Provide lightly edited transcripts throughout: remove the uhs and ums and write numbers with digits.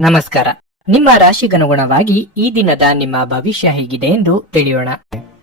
ನಮಸ್ಕಾರ. ನಿಮ್ಮ ರಾಶಿಗನುಗುಣವಾಗಿ ಈ ದಿನದ ನಿಮ್ಮ ಭವಿಷ್ಯ ಹೇಗಿದೆ ಎಂದು ತಿಳಿಯೋಣ.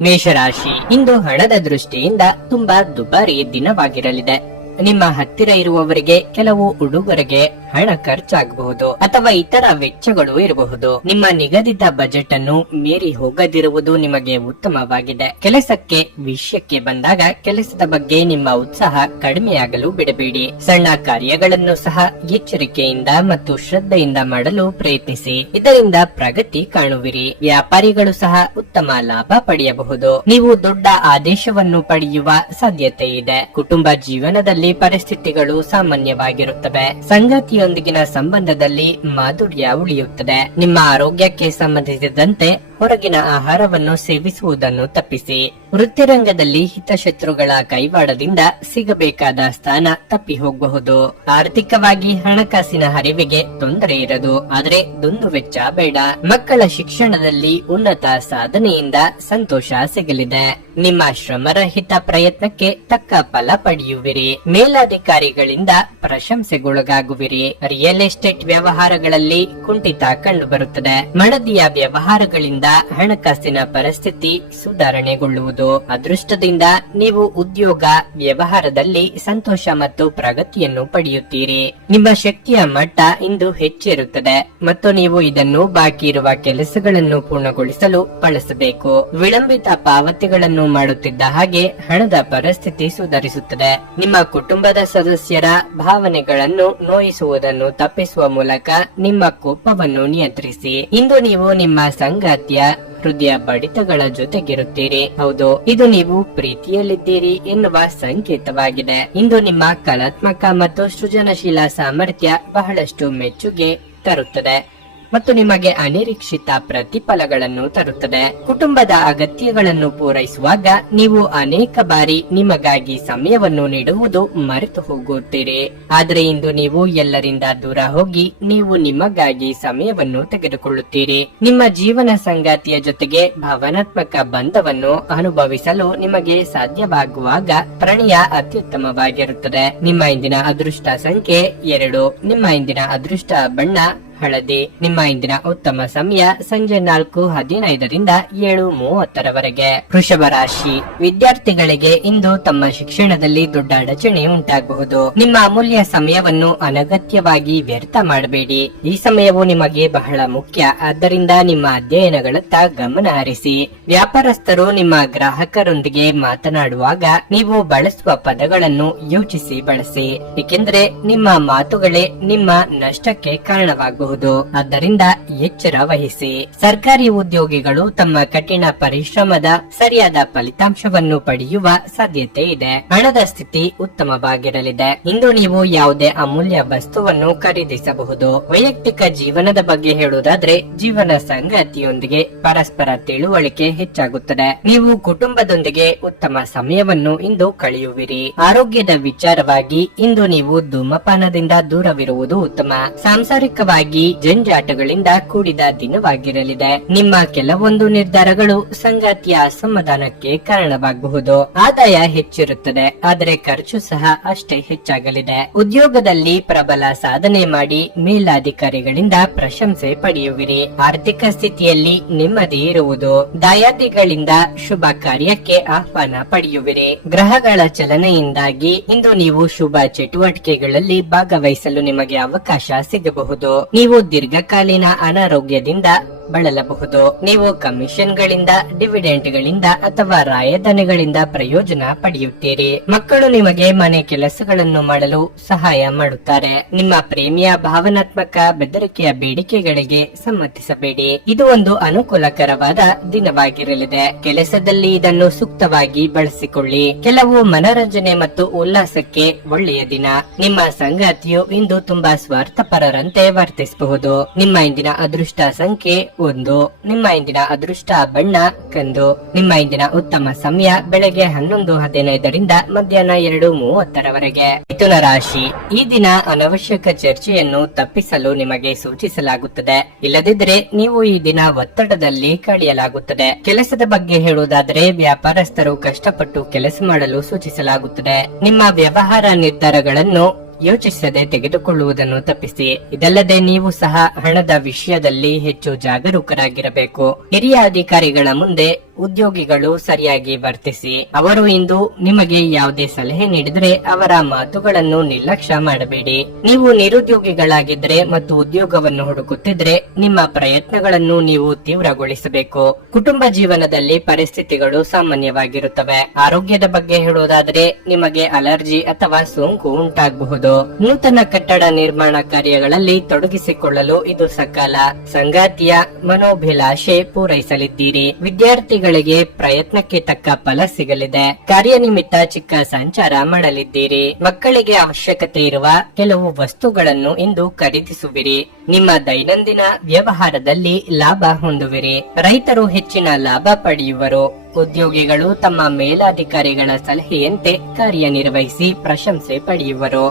ಮೇಷರಾಶಿ, ಇಂದು ಹಣದ ದೃಷ್ಟಿಯಿಂದ ತುಂಬಾ ದುಬಾರಿ ದಿನವಾಗಿರಲಿದೆ. ನಿಮ್ಮ ಹತ್ತಿರ ಇರುವವರಿಗೆ ಕೆಲವು ಉಡುಗೊರೆಗೆ ಹಣ ಖರ್ಚಾಗಬಹುದು ಅಥವಾ ಇತರ ವೆಚ್ಚಗಳು ಇರಬಹುದು. ನಿಮ್ಮ ನಿಗದಿತ ಬಜೆಟ್ ಅನ್ನು ಮೀರಿ ಹೋಗದಿರುವುದು ನಿಮಗೆ ಉತ್ತಮವಾಗಿದೆ. ಕೆಲಸಕ್ಕೆ ವಿಷಯಕ್ಕೆ ಬಂದಾಗ ಕೆಲಸದ ಬಗ್ಗೆ ನಿಮ್ಮ ಉತ್ಸಾಹ ಕಡಿಮೆಯಾಗಲು ಬಿಡಬೇಡಿ. ಸಣ್ಣ ಕಾರ್ಯಗಳನ್ನು ಸಹ ಎಚ್ಚರಿಕೆಯಿಂದ ಮತ್ತು ಶ್ರದ್ಧೆಯಿಂದ ಮಾಡಲು ಪ್ರಯತ್ನಿಸಿ. ಇದರಿಂದ ಪ್ರಗತಿ ಕಾಣುವಿರಿ. ವ್ಯಾಪಾರಿಗಳು ಸಹ ಉತ್ತಮ ಲಾಭ ಪಡೆಯಬಹುದು. ನೀವು ದೊಡ್ಡ ಆದೇಶವನ್ನು ಪಡೆಯುವ ಸಾಧ್ಯತೆ ಇದೆ. ಕುಟುಂಬ ಜೀವನದಲ್ಲಿ ಪರಿಸ್ಥಿತಿಗಳು ಸಾಮಾನ್ಯವಾಗಿರುತ್ತವೆ. ಸಂಗಾತಿಯೊಂದಿಗಿನ ಸಂಬಂಧದಲ್ಲಿ ಮಾಧುರ್ಯ ಉಳಿಯುತ್ತದೆ. ನಿಮ್ಮ ಆರೋಗ್ಯಕ್ಕೆ ಸಂಬಂಧಿಸಿದಂತೆ ಹೊರಗಿನ ಆಹಾರವನ್ನು ಸೇವಿಸುವುದನ್ನು ತಪ್ಪಿಸಿ. ವೃತ್ತಿರಂಗದಲ್ಲಿ ಹಿತಶತ್ರುಗಳ ಕೈವಾಡದಿಂದ ಸಿಗಬೇಕಾದ ಸ್ಥಾನ ತಪ್ಪಿ ಹೋಗಬಹುದು. ಆರ್ಥಿಕವಾಗಿ ಹಣಕಾಸಿನ ಹರಿವಿಗೆ ತೊಂದರೆ ಇರದು, ಆದರೆ ದುಂದು ವೆಚ್ಚ ಬೇಡ. ಮಕ್ಕಳ ಶಿಕ್ಷಣದಲ್ಲಿ ಉನ್ನತ ಸಾಧನೆಯಿಂದ ಸಂತೋಷ ಸಿಗಲಿದೆ. ನಿಮ್ಮ ಶ್ರಮರಹಿತ ಪ್ರಯತ್ನಕ್ಕೆ ತಕ್ಕ ಫಲ ಪಡೆಯುವಿರಿ. ಮೇಲಾಧಿಕಾರಿಗಳಿಂದ ಪ್ರಶಂಸೆಗೊಳಗಾಗುವಿರಿ. ರಿಯಲ್ ಎಸ್ಟೇಟ್ ವ್ಯವಹಾರಗಳಲ್ಲಿ ಕುಂಠಿತ ಕಂಡುಬರುತ್ತದೆ. ಮಡದಿಯ ವ್ಯವಹಾರಗಳಿಂದ ಹಣಕಾಸಿನ ಪರಿಸ್ಥಿತಿ ಸುಧಾರಣೆಗೊಳ್ಳುವುದು. ಅದೃಷ್ಟದಿಂದ ನೀವು ಉದ್ಯೋಗ ವ್ಯವಹಾರದಲ್ಲಿ ಸಂತೋಷ ಮತ್ತು ಪ್ರಗತಿಯನ್ನು ಪಡೆಯುತ್ತೀರಿ. ನಿಮ್ಮ ಶಕ್ತಿಯ ಮಟ್ಟ ಇಂದು ಹೆಚ್ಚಿರುತ್ತದೆ ಮತ್ತು ನೀವು ಇದನ್ನು ಬಾಕಿ ಇರುವ ಕೆಲಸಗಳನ್ನು ಪೂರ್ಣಗೊಳಿಸಲು ಬಳಸಬೇಕು. ವಿಳಂಬಿತ ಪಾವತಿಗಳನ್ನು ಮಾಡುತ್ತಿದ್ದ ಹಾಗೆ ಹಣದ ಪರಿಸ್ಥಿತಿ ಸುಧಾರಿಸುತ್ತದೆ. ನಿಮ್ಮ ಕುಟುಂಬದ ಸದಸ್ಯರ ಭಾವನೆಗಳನ್ನು ನೋಯಿಸುವುದನ್ನು ತಪ್ಪಿಸುವ ಮೂಲಕ ನಿಮ್ಮ ಕೋಪವನ್ನು ನಿಯಂತ್ರಿಸಿ. ಇಂದು ನೀವು ನಿಮ್ಮ ಸಂಗಾತಿಯ ಹೃದಯ ಬಡಿತಗಳ ಜೊತೆಗಿರುತ್ತೀರಿ. ಹೌದು, ಇದು ನೀವು ಪ್ರೀತಿಯಲ್ಲಿದ್ದೀರಿ ಎನ್ನುವ ಸಂಕೇತವಾಗಿದೆ. ಇಂದು ನಿಮ್ಮ ಕಲಾತ್ಮಕ ಮತ್ತು ಸೃಜನಶೀಲ ಸಾಮರ್ಥ್ಯ ಬಹಳಷ್ಟು ಮೆಚ್ಚುಗೆ ತರುತ್ತದೆ ಮತ್ತು ನಿಮಗೆ ಅನಿರೀಕ್ಷಿತ ಪ್ರತಿಫಲಗಳನ್ನು ತರುತ್ತದೆ. ಕುಟುಂಬದ ಅಗತ್ಯಗಳನ್ನು ಪೂರೈಸುವಾಗ ನೀವು ಅನೇಕ ಬಾರಿ ನಿಮಗಾಗಿ ಸಮಯವನ್ನು ನೀಡುವುದು ಮರೆತು ಹೋಗುತ್ತೀರಿ. ಆದರೆ ಇಂದು ನೀವು ಎಲ್ಲರಿಂದ ದೂರ ಹೋಗಿ ನೀವು ನಿಮಗಾಗಿ ಸಮಯವನ್ನು ತೆಗೆದುಕೊಳ್ಳುತ್ತೀರಿ. ನಿಮ್ಮ ಜೀವನ ಸಂಗಾತಿಯ ಜೊತೆಗೆ ಭಾವನಾತ್ಮಕ ಬಂಧವನ್ನು ಅನುಭವಿಸಲು ನಿಮಗೆ ಸಾಧ್ಯವಾಗುವಾಗ ಪ್ರಣಯ ಅತ್ಯುತ್ತಮವಾಗಿರುತ್ತದೆ. ನಿಮ್ಮ ಇಂದಿನ ಅದೃಷ್ಟ ಸಂಖ್ಯೆ 2. ನಿಮ್ಮ ಇಂದಿನ ಅದೃಷ್ಟ ಬಣ್ಣ ಹಳದಿ. ನಿಮ್ಮ ಇಂದಿನ ಉತ್ತಮ ಸಮಯ ಸಂಜೆ 4:15 7:30 ವೃಷಭ ರಾಶಿ, ವಿದ್ಯಾರ್ಥಿಗಳಿಗೆ ಇಂದು ತಮ್ಮ ಶಿಕ್ಷಣದಲ್ಲಿ ದೊಡ್ಡ ಅಡಚಣೆ ಉಂಟಾಗಬಹುದು. ನಿಮ್ಮ ಅಮೂಲ್ಯ ಸಮಯವನ್ನು ಅನಗತ್ಯವಾಗಿ ವ್ಯರ್ಥ ಮಾಡಬೇಡಿ. ಈ ಸಮಯವು ನಿಮಗೆ ಬಹಳ ಮುಖ್ಯ, ಆದ್ದರಿಂದ ನಿಮ್ಮ ಅಧ್ಯಯನಗಳತ್ತ ಗಮನ ಹರಿಸಿ. ವ್ಯಾಪಾರಸ್ಥರು ನಿಮ್ಮ ಗ್ರಾಹಕರೊಂದಿಗೆ ಮಾತನಾಡುವಾಗ ನೀವು ಬಳಸುವ ಪದಗಳನ್ನು ಯೋಚಿಸಿ ಬಳಸಿ, ಏಕೆಂದರೆ ನಿಮ್ಮ ಮಾತುಗಳೇ ನಿಮ್ಮ ನಷ್ಟಕ್ಕೆ ಕಾರಣವಾಗಬಹುದು. ಆದ್ದರಿಂದ ಎಚ್ಚರ ವಹಿಸಿ. ಸರ್ಕಾರಿ ಉದ್ಯೋಗಿಗಳು ತಮ್ಮ ಕಠಿಣ ಪರಿಶ್ರಮದ ಸರಿಯಾದ ಫಲಿತಾಂಶವನ್ನು ಪಡೆಯುವ ಸಾಧ್ಯತೆ ಇದೆ. ಹಣದ ಸ್ಥಿತಿ ಉತ್ತಮವಾಗಿರಲಿದೆ. ಇಂದು ನೀವು ಯಾವುದೇ ಅಮೂಲ್ಯ ವಸ್ತುವನ್ನು ಖರೀದಿಸಬಹುದು. ವೈಯಕ್ತಿಕ ಜೀವನದ ಬಗ್ಗೆ ಹೇಳುವುದಾದ್ರೆ ಜೀವನ ಸಂಗಾತಿಯೊಂದಿಗೆ ಪರಸ್ಪರ ತಿಳುವಳಿಕೆ ಹೆಚ್ಚಾಗುತ್ತದೆ. ನೀವು ಕುಟುಂಬದೊಂದಿಗೆ ಉತ್ತಮ ಸಮಯವನ್ನು ಇಂದು ಕಳೆಯುವಿರಿ. ಆರೋಗ್ಯದ ವಿಚಾರವಾಗಿ ಇಂದು ನೀವು ಧೂಮಪಾನದಿಂದ ದೂರವಿರುವುದು ಉತ್ತಮ. ಸಾಂಸಾರಿಕವಾಗಿ ಜಂಜಾಟಗಳಿಂದ ಕೂಡಿದ ದಿನವಾಗಿರಲಿದೆ. ನಿಮ್ಮ ಕೆಲವೊಂದು ನಿರ್ಧಾರಗಳು ಸಂಗಾತಿಯ ಅಸಮಾಧಾನಕ್ಕೆ ಕಾರಣವಾಗಬಹುದು. ಆದಾಯ ಹೆಚ್ಚಿರುತ್ತದೆ, ಆದರೆ ಖರ್ಚು ಸಹ ಅಷ್ಟೇ ಹೆಚ್ಚಾಗಲಿದೆ. ಉದ್ಯೋಗದಲ್ಲಿ ಪ್ರಬಲ ಸಾಧನೆ ಮಾಡಿ ಮೇಲಾಧಿಕಾರಿಗಳಿಂದ ಪ್ರಶಂಸೆ ಪಡೆಯುವಿರಿ. ಆರ್ಥಿಕ ಸ್ಥಿತಿಯಲ್ಲಿ ನೆಮ್ಮದಿ ಇರುವುದು. ದಾಯಾದಿಗಳಿಂದ ಶುಭ ಕಾರ್ಯಕ್ಕೆ ಆಹ್ವಾನ ಪಡೆಯುವಿರಿ. ಗ್ರಹಗಳ ಚಲನೆಯಿಂದಾಗಿ ಇಂದು ನೀವು ಶುಭ ಚಟುವಟಿಕೆಗಳಲ್ಲಿ ಭಾಗವಹಿಸಲು ನಿಮಗೆ ಅವಕಾಶ ಸಿಗಬಹುದು. ನೀವು ದೀರ್ಘಕಾಲೀನ ಅನಾರೋಗ್ಯದಿಂದ ಬಳಲಬಹುದು. ನೀವು ಕಮಿಷನ್ ಗಳಿಂದ, ಡಿವಿಡೆಂಟ್ ಗಳಿಂದ ಅಥವಾ ರಾಯಧನೆಗಳಿಂದ ಪ್ರಯೋಜನ ಪಡೆಯುತ್ತೀರಿ. ಮಕ್ಕಳು ನಿಮಗೆ ಮನೆ ಕೆಲಸಗಳನ್ನು ಮಾಡಲು ಸಹಾಯ ಮಾಡುತ್ತಾರೆ. ನಿಮ್ಮ ಪ್ರೇಮಿಯ ಭಾವನಾತ್ಮಕ ಬೆದರಿಕೆಯ ಬೇಡಿಕೆಗಳಿಗೆ ಸಮ್ಮತಿಸಬೇಡಿ. ಇದು ಒಂದು ಅನುಕೂಲಕರವಾದ ದಿನವಾಗಿರಲಿದೆ. ಕೆಲಸದಲ್ಲಿ ಇದನ್ನು ಸೂಕ್ತವಾಗಿ ಬಳಸಿಕೊಳ್ಳಿ. ಕೆಲವು ಮನರಂಜನೆ ಮತ್ತು ಉಲ್ಲಾಸಕ್ಕೆ ಒಳ್ಳೆಯ ದಿನ. ನಿಮ್ಮ ಸಂಗಾತಿಯು ಇಂದು ತುಂಬಾ ಸ್ವಾರ್ಥಪರರಂತೆ ವರ್ತಿಸಬಹುದು. ನಿಮ್ಮ ಇಂದಿನ ಅದೃಷ್ಟ ಸಂಖ್ಯೆ 1. ನಿಮ್ಮ ಇಂದಿನ ಅದೃಷ್ಟ ಬಣ್ಣ ಕಂದು. ನಿಮ್ಮ ಇಂದಿನ ಉತ್ತಮ ಸಮಯ ಬೆಳಗ್ಗೆ 11:15 ಮಧ್ಯಾಹ್ನ 2:30 ಮಿಥುನ ರಾಶಿ, ಈ ದಿನ ಅನವಶ್ಯಕ ಚರ್ಚೆಯನ್ನು ತಪ್ಪಿಸಲು ನಿಮಗೆ ಸೂಚಿಸಲಾಗುತ್ತದೆ. ಇಲ್ಲದಿದ್ದರೆ ನೀವು ಈ ದಿನ ಒತ್ತಡದಲ್ಲಿ ಕಳೆಯಲಾಗುತ್ತದೆ. ಕೆಲಸದ ಬಗ್ಗೆ ಹೇಳುವುದಾದರೆ ವ್ಯಾಪಾರಸ್ಥರು ಕಷ್ಟಪಟ್ಟು ಕೆಲಸ ಮಾಡಲು ಸೂಚಿಸಲಾಗುತ್ತದೆ. ನಿಮ್ಮ ವ್ಯವಹಾರ ನಿರ್ಧಾರಗಳನ್ನು ಯೋಚಿಸದೆ ತೆಗೆದುಕೊಳ್ಳುವುದನ್ನು ತಪ್ಪಿಸಿ. ಇದಲ್ಲದೆ ನೀವು ಸಹ ಹಣದ ವಿಷಯದಲ್ಲಿ ಹೆಚ್ಚು ಜಾಗರೂಕರಾಗಿರಬೇಕು. ಹಿರಿಯ ಅಧಿಕಾರಿಗಳ ಮುಂದೆ ಉದ್ಯೋಗಿಗಳು ಸರಿಯಾಗಿ ವರ್ತಿಸಿ. ಅವರು ಇಂದು ನಿಮಗೆ ಯಾವುದೇ ಸಲಹೆ ನೀಡಿದರೆ ಅವರ ಮಾತುಗಳನ್ನು ನಿರ್ಲಕ್ಷ್ಯ ಮಾಡಬೇಡಿ. ನೀವು ನಿರುದ್ಯೋಗಿಗಳಾಗಿದ್ರೆ ಮತ್ತು ಉದ್ಯೋಗವನ್ನು ಹುಡುಕುತ್ತಿದ್ರೆ ನಿಮ್ಮ ಪ್ರಯತ್ನಗಳನ್ನು ನೀವು ತೀವ್ರಗೊಳಿಸಬೇಕು. ಕುಟುಂಬ ಜೀವನದಲ್ಲಿ ಪರಿಸ್ಥಿತಿಗಳು ಸಾಮಾನ್ಯವಾಗಿರುತ್ತವೆ. ಆರೋಗ್ಯದ ಬಗ್ಗೆ ಹೇಳುವುದಾದರೆ ನಿಮಗೆ ಅಲರ್ಜಿ ಅಥವಾ ಸೋಂಕು ಉಂಟಾಗಬಹುದು. ನೂತನ ಕಟ್ಟಡ ನಿರ್ಮಾಣ ಕಾರ್ಯಗಳಲ್ಲಿ ತೊಡಗಿಸಿಕೊಳ್ಳಲು ಇದು ಸಕಾಲ. ಸಂಗಾತಿಯ ಮನೋಭಿಲಾಷೆ ಪೂರೈಸಲಿದ್ದೀರಿ. ವಿದ್ಯಾರ್ಥಿಗಳಿಗೆ ಪ್ರಯತ್ನಕ್ಕೆ ತಕ್ಕ ಫಲ ಸಿಗಲಿದೆ. ಕಾರ್ಯನಿಮಿತ್ತ ಚಿಕ್ಕ ಸಂಚಾರ ಮಾಡಲಿದ್ದೀರಿ. ಮಕ್ಕಳಿಗೆ ಅವಶ್ಯಕತೆ ಇರುವ ಕೆಲವು ವಸ್ತುಗಳನ್ನು ಇಂದು ಖರೀದಿಸುವಿರಿ. ನಿಮ್ಮ ದೈನಂದಿನ ವ್ಯವಹಾರದಲ್ಲಿ ಲಾಭ ಹೊಂದುವಿರಿ. ರೈತರು ಹೆಚ್ಚಿನ ಲಾಭ ಪಡೆಯುವರು. ಉದ್ಯೋಗಿಗಳು ತಮ್ಮ ಮೇಲಾಧಿಕಾರಿಗಳ ಸಲಹೆಯಂತೆ ಕಾರ್ಯನಿರ್ವಹಿಸಿ ಪ್ರಶಂಸೆ ಪಡೆಯುವರು.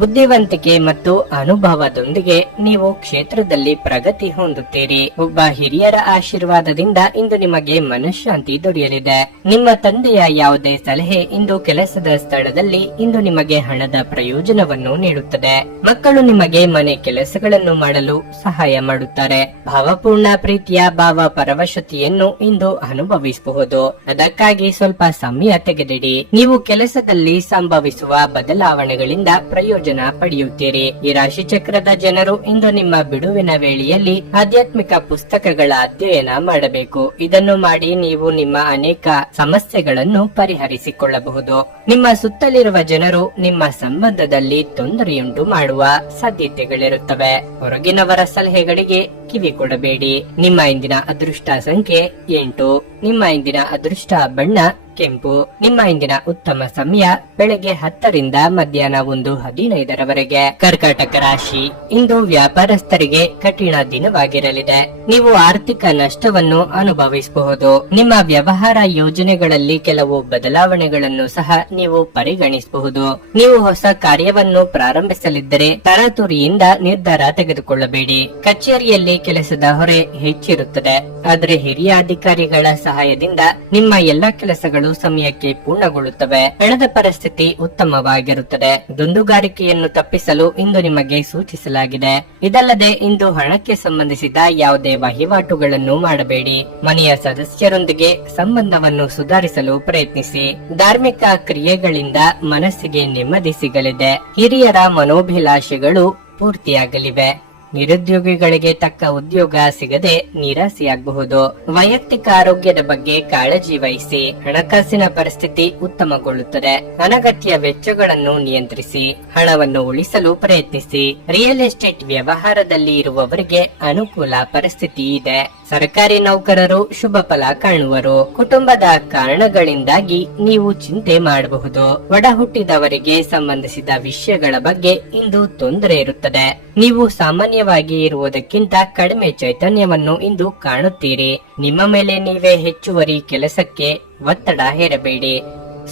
ಬುದ್ಧಿವಂತಿಕೆ ಮತ್ತು ಅನುಭವದೊಂದಿಗೆ ನೀವು ಕ್ಷೇತ್ರದಲ್ಲಿ ಪ್ರಗತಿ ಹೊಂದುತ್ತೀರಿ. ಒಬ್ಬ ಹಿರಿಯರ ಆಶೀರ್ವಾದದಿಂದ ಇಂದು ನಿಮಗೆ ಮನಃಶಾಂತಿ ದೊರೆಯಲಿದೆ. ನಿಮ್ಮ ತಂದೆಯ ಯಾವುದೇ ಸಲಹೆ ಇಂದು ಕೆಲಸದ ಸ್ಥಳದಲ್ಲಿ ಇಂದು ನಿಮಗೆ ಹಣದ ಪ್ರಯೋಜನವನ್ನು ನೀಡುತ್ತದೆ. ಮಕ್ಕಳು ನಿಮಗೆ ಮನೆ ಕೆಲಸಗಳನ್ನು ಮಾಡಲು ಸಹಾಯ ಮಾಡುತ್ತಾರೆ. ಭಾವಪೂರ್ಣ ಪ್ರೀತಿಯ ಭಾವ ಪರವಶತೆಯನ್ನು ಇಂದು ಅನುಭವಿಸಬಹುದು. ಅದಕ್ಕಾಗಿ ಸ್ವಲ್ಪ ಸಮಯ ತೆಗೆದಿಡಿ. ನೀವು ಕೆಲಸದಲ್ಲಿ ಸಂಭವಿಸುವ ಬದಲಾವಣೆಗಳಿಂದ ಪ್ರಯೋಜನ ಪಡೆಯುತ್ತೀರಿ. ಈ ರಾಶಿ ಚಕ್ರದ ಜನರು ಇಂದು ನಿಮ್ಮ ಬಿಡುವಿನ ವೇಳೆಯಲ್ಲಿ ಆಧ್ಯಾತ್ಮಿಕ ಪುಸ್ತಕಗಳ ಅಧ್ಯಯನ ಮಾಡಬೇಕು. ಇದನ್ನು ಮಾಡಿ ನೀವು ನಿಮ್ಮ ಅನೇಕ ಸಮಸ್ಯೆಗಳನ್ನು ಪರಿಹರಿಸಿಕೊಳ್ಳಬಹುದು. ನಿಮ್ಮ ಸುತ್ತಲಿರುವ ಜನರು ನಿಮ್ಮ ಸಂಬಂಧದಲ್ಲಿ ತೊಂದರೆಯುಂಟು ಮಾಡುವ ಸಾಧ್ಯತೆಗಳಿರುತ್ತವೆ. ಹೊರಗಿನವರ ಸಲಹೆಗಳಿಗೆ ಕಿವಿ ಕೊಡಬೇಡಿ. ನಿಮ್ಮ ಇಂದಿನ ಅದೃಷ್ಟ ಸಂಖ್ಯೆ 8. ನಿಮ್ಮ ಇಂದಿನ ಅದೃಷ್ಟ ಬಣ್ಣ ಕೆಂಪು. ನಿಮ್ಮ ಇಂದಿನ ಉತ್ತಮ ಸಮಯ ಬೆಳಗ್ಗೆ 10 ರಿಂದ ಮಧ್ಯಾಹ್ನ 1:15 ಕರ್ಕಾಟಕ ರಾಶಿ. ಇಂದು ವ್ಯಾಪಾರಸ್ಥರಿಗೆ ಕಠಿಣ ದಿನವಾಗಿರಲಿದೆ. ನೀವು ಆರ್ಥಿಕ ನಷ್ಟವನ್ನು ಅನುಭವಿಸಬಹುದು. ನಿಮ್ಮ ವ್ಯವಹಾರ ಯೋಜನೆಗಳಲ್ಲಿ ಕೆಲವು ಬದಲಾವಣೆಗಳನ್ನು ಸಹ ನೀವು ಪರಿಗಣಿಸಬಹುದು. ನೀವು ಹೊಸ ಕಾರ್ಯವನ್ನು ಪ್ರಾರಂಭಿಸಲಿದ್ದರೆ ತರಾತುರಿಯಿಂದ ನಿರ್ಧಾರ ತೆಗೆದುಕೊಳ್ಳಬೇಡಿ. ಕಚೇರಿಯಲ್ಲಿ ಕೆಲಸದ ಹೊರೆ ಹೆಚ್ಚಿರುತ್ತದೆ. ಆದರೆ ಹಿರಿಯ ಅಧಿಕಾರಿಗಳ ಸಹಾಯದಿಂದ ನಿಮ್ಮ ಎಲ್ಲಾ ಕೆಲಸಗಳು ಸಮಯಕ್ಕೆ ಪೂರ್ಣಗೊಳ್ಳುತ್ತವೆ. ಹಣದ ಪರಿಸ್ಥಿತಿ ಉತ್ತಮವಾಗಿರುತ್ತದೆ. ದುಂದುಗಾರಿಕೆಯನ್ನು ತಪ್ಪಿಸಲು ಇಂದು ನಿಮಗೆ ಸೂಚಿಸಲಾಗಿದೆ. ಇದಲ್ಲದೆ ಇಂದು ಹಣಕ್ಕೆ ಸಂಬಂಧಿಸಿದ ಯಾವುದೇ ವಹಿವಾಟುಗಳನ್ನು ಮಾಡಬೇಡಿ. ಮನೆಯ ಸದಸ್ಯರೊಂದಿಗೆ ಸಂಬಂಧವನ್ನು ಸುಧಾರಿಸಲು ಪ್ರಯತ್ನಿಸಿ. ಧಾರ್ಮಿಕ ಕ್ರಿಯೆಗಳಿಂದ ಮನಸ್ಸಿಗೆ ನೆಮ್ಮದಿ ಸಿಗಲಿದೆ. ಹಿರಿಯರ ಮನೋಭಿಲಾಷೆಗಳು ಪೂರ್ತಿಯಾಗಲಿವೆ. ನಿರುದ್ಯೋಗಿಗಳಿಗೆ ತಕ್ಕ ಉದ್ಯೋಗ ಸಿಗದೆ ನಿರಾಸೆಯಾಗಬಹುದು. ವೈಯಕ್ತಿಕ ಆರೋಗ್ಯದ ಬಗ್ಗೆ ಕಾಳಜಿ ವಹಿಸಿ. ಹಣಕಾಸಿನ ಪರಿಸ್ಥಿತಿ ಉತ್ತಮಗೊಳ್ಳುತ್ತದೆ. ಅನಗತ್ಯ ವೆಚ್ಚಗಳನ್ನು ನಿಯಂತ್ರಿಸಿ. ಹಣವನ್ನು ಉಳಿಸಲು ಪ್ರಯತ್ನಿಸಿ. ರಿಯಲ್ ಎಸ್ಟೇಟ್ ವ್ಯವಹಾರದಲ್ಲಿ ಇರುವವರಿಗೆ ಅನುಕೂಲ ಪರಿಸ್ಥಿತಿ ಇದೆ. ಸರ್ಕಾರಿ ನೌಕರರು ಶುಭ ಫಲ ಕಾಣುವರು. ಕುಟುಂಬದ ಕಾರಣಗಳಿಂದಾಗಿ ನೀವು ಚಿಂತೆ ಮಾಡಬಹುದು. ಒಡ ಹುಟ್ಟಿದವರಿಗೆ ಸಂಬಂಧಿಸಿದ ವಿಷಯಗಳ ಬಗ್ಗೆ ಇಂದು ತೊಂದರೆ ಇರುತ್ತದೆ. ನೀವು ಸಾಮಾನ್ಯವಾಗಿ ಇರುವುದಕ್ಕಿಂತ ಕಡಿಮೆ ಚೈತನ್ಯವನ್ನು ಇಂದು ಕಾಣುತ್ತೀರಿ. ನಿಮ್ಮ ಮೇಲೆ ನೀವೇ ಹೆಚ್ಚುವರಿ ಕೆಲಸಕ್ಕೆ ಒತ್ತಡ ಹೇರಬೇಡಿ.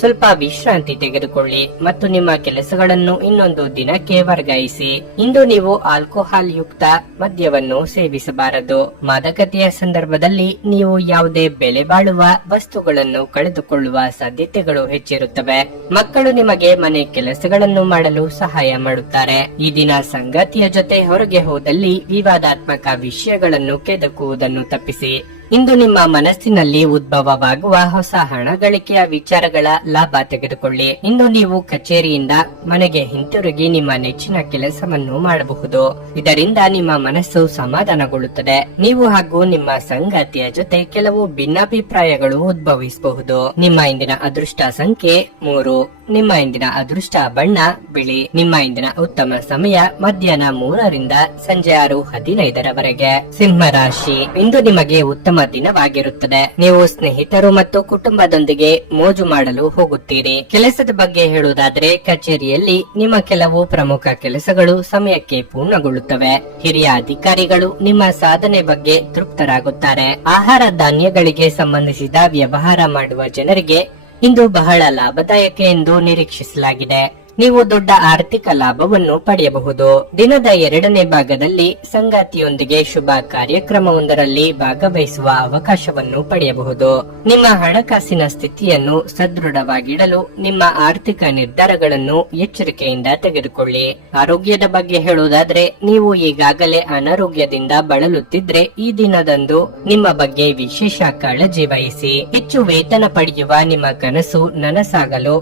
ಸ್ವಲ್ಪ ವಿಶ್ರಾಂತಿ ತೆಗೆದುಕೊಳ್ಳಿ ಮತ್ತು ನಿಮ್ಮ ಕೆಲಸಗಳನ್ನು ಇನ್ನೊಂದು ದಿನಕ್ಕೆ ವರ್ಗಾಯಿಸಿ. ಇಂದು ನೀವು ಆಲ್ಕೋಹಾಲ್ ಯುಕ್ತ ಮದ್ಯವನ್ನು ಸೇವಿಸಬಾರದು. ಮಾದಕತೆಯ ಸಂದರ್ಭದಲ್ಲಿ ನೀವು ಯಾವುದೇ ಬೆಲೆ ಬಾಳುವ ವಸ್ತುಗಳನ್ನು ಕಳೆದುಕೊಳ್ಳುವ ಸಾಧ್ಯತೆಗಳು ಹೆಚ್ಚಿರುತ್ತವೆ. ಮಕ್ಕಳು ನಿಮಗೆ ಮನೆ ಕೆಲಸಗಳನ್ನು ಮಾಡಲು ಸಹಾಯ ಮಾಡುತ್ತಾರೆ. ಈ ದಿನ ಸಂಗಾತಿಯ ಜೊತೆ ಹೊರಗೆ ಹೋದಲ್ಲಿ ವಿವಾದಾತ್ಮಕ ವಿಷಯಗಳನ್ನು ಕೆದಕುವುದನ್ನು ತಪ್ಪಿಸಿ. ಇಂದು ನಿಮ್ಮ ಮನಸ್ಸಿನಲ್ಲಿ ಉದ್ಭವವಾಗುವ ಹೊಸ ಹಣ ಗಳಿಕೆಯ ವಿಚಾರಗಳ ಲಾಭ ತೆಗೆದುಕೊಳ್ಳಿ. ಇಂದು ನೀವು ಕಚೇರಿಯಿಂದ ಮನೆಗೆ ಹಿಂತಿರುಗಿ ನಿಮ್ಮ ನೆಚ್ಚಿನ ಕೆಲಸವನ್ನು ಮಾಡಬಹುದು. ಇದರಿಂದ ನಿಮ್ಮ ಮನಸ್ಸು ಸಮಾಧಾನಗೊಳ್ಳುತ್ತದೆ. ನೀವು ಹಾಗೂ ನಿಮ್ಮ ಸಂಗಾತಿಯ ಜೊತೆ ಕೆಲವು ಭಿನ್ನಾಭಿಪ್ರಾಯಗಳು ಉದ್ಭವಿಸಬಹುದು. ನಿಮ್ಮ ಇಂದಿನ ಅದೃಷ್ಟ ಸಂಖ್ಯೆ 3. ನಿಮ್ಮ ಇಂದಿನ ಅದೃಷ್ಟ ಬಣ್ಣ ಬಿಳಿ. ನಿಮ್ಮ ಇಂದಿನ ಉತ್ತಮ ಸಮಯ ಮಧ್ಯಾಹ್ನ 3 ರಿಂದ ಸಂಜೆ 6:15 ಸಿಂಹ ರಾಶಿ. ಇಂದು ನಿಮಗೆ ಉತ್ತಮ ದಿನವಾಗಿರುತ್ತದೆ. ನೀವು ಸ್ನೇಹಿತರು ಮತ್ತು ಕುಟುಂಬದೊಂದಿಗೆ ಮೋಜು ಮಾಡಲು ಹೋಗುತ್ತೀರಿ. ಕೆಲಸದ ಬಗ್ಗೆ ಹೇಳುವುದಾದರೆ ಕಚೇರಿಯಲ್ಲಿ ನಿಮ್ಮ ಕೆಲವು ಪ್ರಮುಖ ಕೆಲಸಗಳು ಸಮಯಕ್ಕೆ ಪೂರ್ಣಗೊಳ್ಳುತ್ತವೆ. ಹಿರಿಯ ಅಧಿಕಾರಿಗಳು ನಿಮ್ಮ ಸಾಧನೆ ಬಗ್ಗೆ ತೃಪ್ತರಾಗುತ್ತಾರೆ. ಆಹಾರ ಧಾನ್ಯಗಳಿಗೆ ಸಂಬಂಧಿಸಿದ ವ್ಯವಹಾರ ಮಾಡುವ ಜನರಿಗೆ ಇಂದು ಬಹಳ ಲಾಭದಾಯಕ ಎಂದು ನಿರೀಕ್ಷಿಸಲಾಗಿದೆ. ನೀವು ದೊಡ್ಡ ಆರ್ಥಿಕ ಲಾಭವನ್ನು ಪಡೆಯಬಹುದು. ದಿನದ 2ನೇ ಭಾಗದಲ್ಲಿ ಸಂಗಾತಿಯೊಂದಿಗೆ ಶುಭ ಕಾರ್ಯಕ್ರಮವೊಂದರಲ್ಲಿ ಭಾಗವಹಿಸುವ ಅವಕಾಶವನ್ನು ಪಡೆಯಬಹುದು. ನಿಮ್ಮ ಹಣಕಾಸಿನ ಸ್ಥಿತಿಯನ್ನು ಸದೃಢವಾಗಿಡಲು ನಿಮ್ಮ ಆರ್ಥಿಕ ನಿರ್ಧಾರಗಳನ್ನು ಎಚ್ಚರಿಕೆಯಿಂದ ತೆಗೆದುಕೊಳ್ಳಿ. ಆರೋಗ್ಯದ ಬಗ್ಗೆ ಹೇಳುವುದಾದ್ರೆ, ನೀವು ಈಗಾಗಲೇ ಅನಾರೋಗ್ಯದಿಂದ ಬಳಲುತ್ತಿದ್ರೆ ಈ ದಿನದಂದು ನಿಮ್ಮ ಬಗ್ಗೆ ವಿಶೇಷ ಕಾಳಜಿ ವಹಿಸಿ. ಹೆಚ್ಚು ವೇತನ ಪಡೆಯುವ ನಿಮ್ಮ ಕನಸು ನನಸಾಗಲು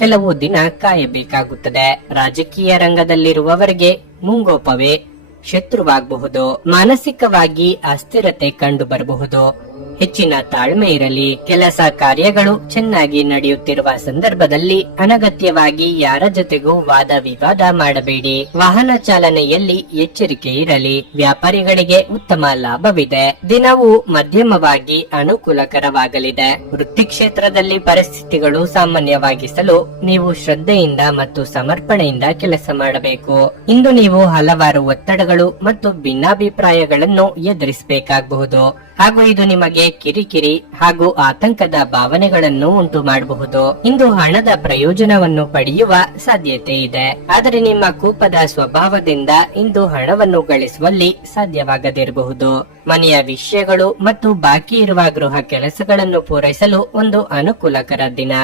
ಕೆಲವು ದಿನ ಕಾಯಬೇಕಾಗುತ್ತದೆ. ರಾಜಕೀಯ ರಂಗದಲ್ಲಿರುವವರಿಗೆ ಮುಂಗೋಪವೇ ಶತ್ರುವಾಗಬಹುದು. ಮಾನಸಿಕವಾಗಿ ಅಸ್ಥಿರತೆ ಕಂಡು ಬರಬಹುದು. ಹೆಚ್ಚಿನ ತಾಳ್ಮೆ ಇರಲಿ. ಕೆಲಸ ಕಾರ್ಯಗಳು ಚೆನ್ನಾಗಿ ನಡೆಯುತ್ತಿರುವ ಸಂದರ್ಭದಲ್ಲಿ ಅನಗತ್ಯವಾಗಿ ಯಾರ ಜೊತೆಗೂ ವಾದ ವಿವಾದ ಮಾಡಬೇಡಿ. ವಾಹನ ಚಾಲನೆಯಲ್ಲಿ ಎಚ್ಚರಿಕೆ ಇರಲಿ. ವ್ಯಾಪಾರಿಗಳಿಗೆ ಉತ್ತಮ ಲಾಭವಿದೆ. ದಿನವು ಮಧ್ಯಮವಾಗಿ ಅನುಕೂಲಕರವಾಗಲಿದೆ. ವೃತ್ತಿ ಕ್ಷೇತ್ರದಲ್ಲಿ ಪರಿಸ್ಥಿತಿಗಳು ಸಾಮಾನ್ಯವಾಗಿಸಲು ನೀವು ಶ್ರದ್ಧೆಯಿಂದ ಮತ್ತು ಸಮರ್ಪಣೆಯಿಂದ ಕೆಲಸ ಮಾಡಬೇಕು. ಇಂದು ನೀವು ಹಲವಾರು ಒತ್ತಡಗಳು ಮತ್ತು ಭಿನ್ನಾಭಿಪ್ರಾಯಗಳನ್ನು ಎದುರಿಸಬೇಕಾಗಬಹುದು ಹಾಗೂ ಇದು ನಿಮಗೆ ಕಿರಿಕಿರಿ ಹಾಗೂ ಆತಂಕದ ಭಾವನೆಗಳನ್ನು ಉಂಟು ಮಾಡಬಹುದು. ಇಂದು ಹಣದ ಪ್ರಯೋಜನವನ್ನು ಪಡೆಯುವ ಸಾಧ್ಯತೆ ಇದೆ, ಆದರೆ ನಿಮ್ಮ ಕೋಪದ ಸ್ವಭಾವದಿಂದ ಇಂದು ಹಣವನ್ನು ಗಳಿಸುವಲ್ಲಿ ಸಾಧ್ಯವಾಗದಿರಬಹುದು. ಮನೆಯ ವಿಷಯಗಳು ಮತ್ತು ಬಾಕಿ ಇರುವ ಗೃಹ ಕೆಲಸಗಳನ್ನು ಪೂರೈಸಲು ಒಂದು ಅನುಕೂಲಕರ ದಿನ.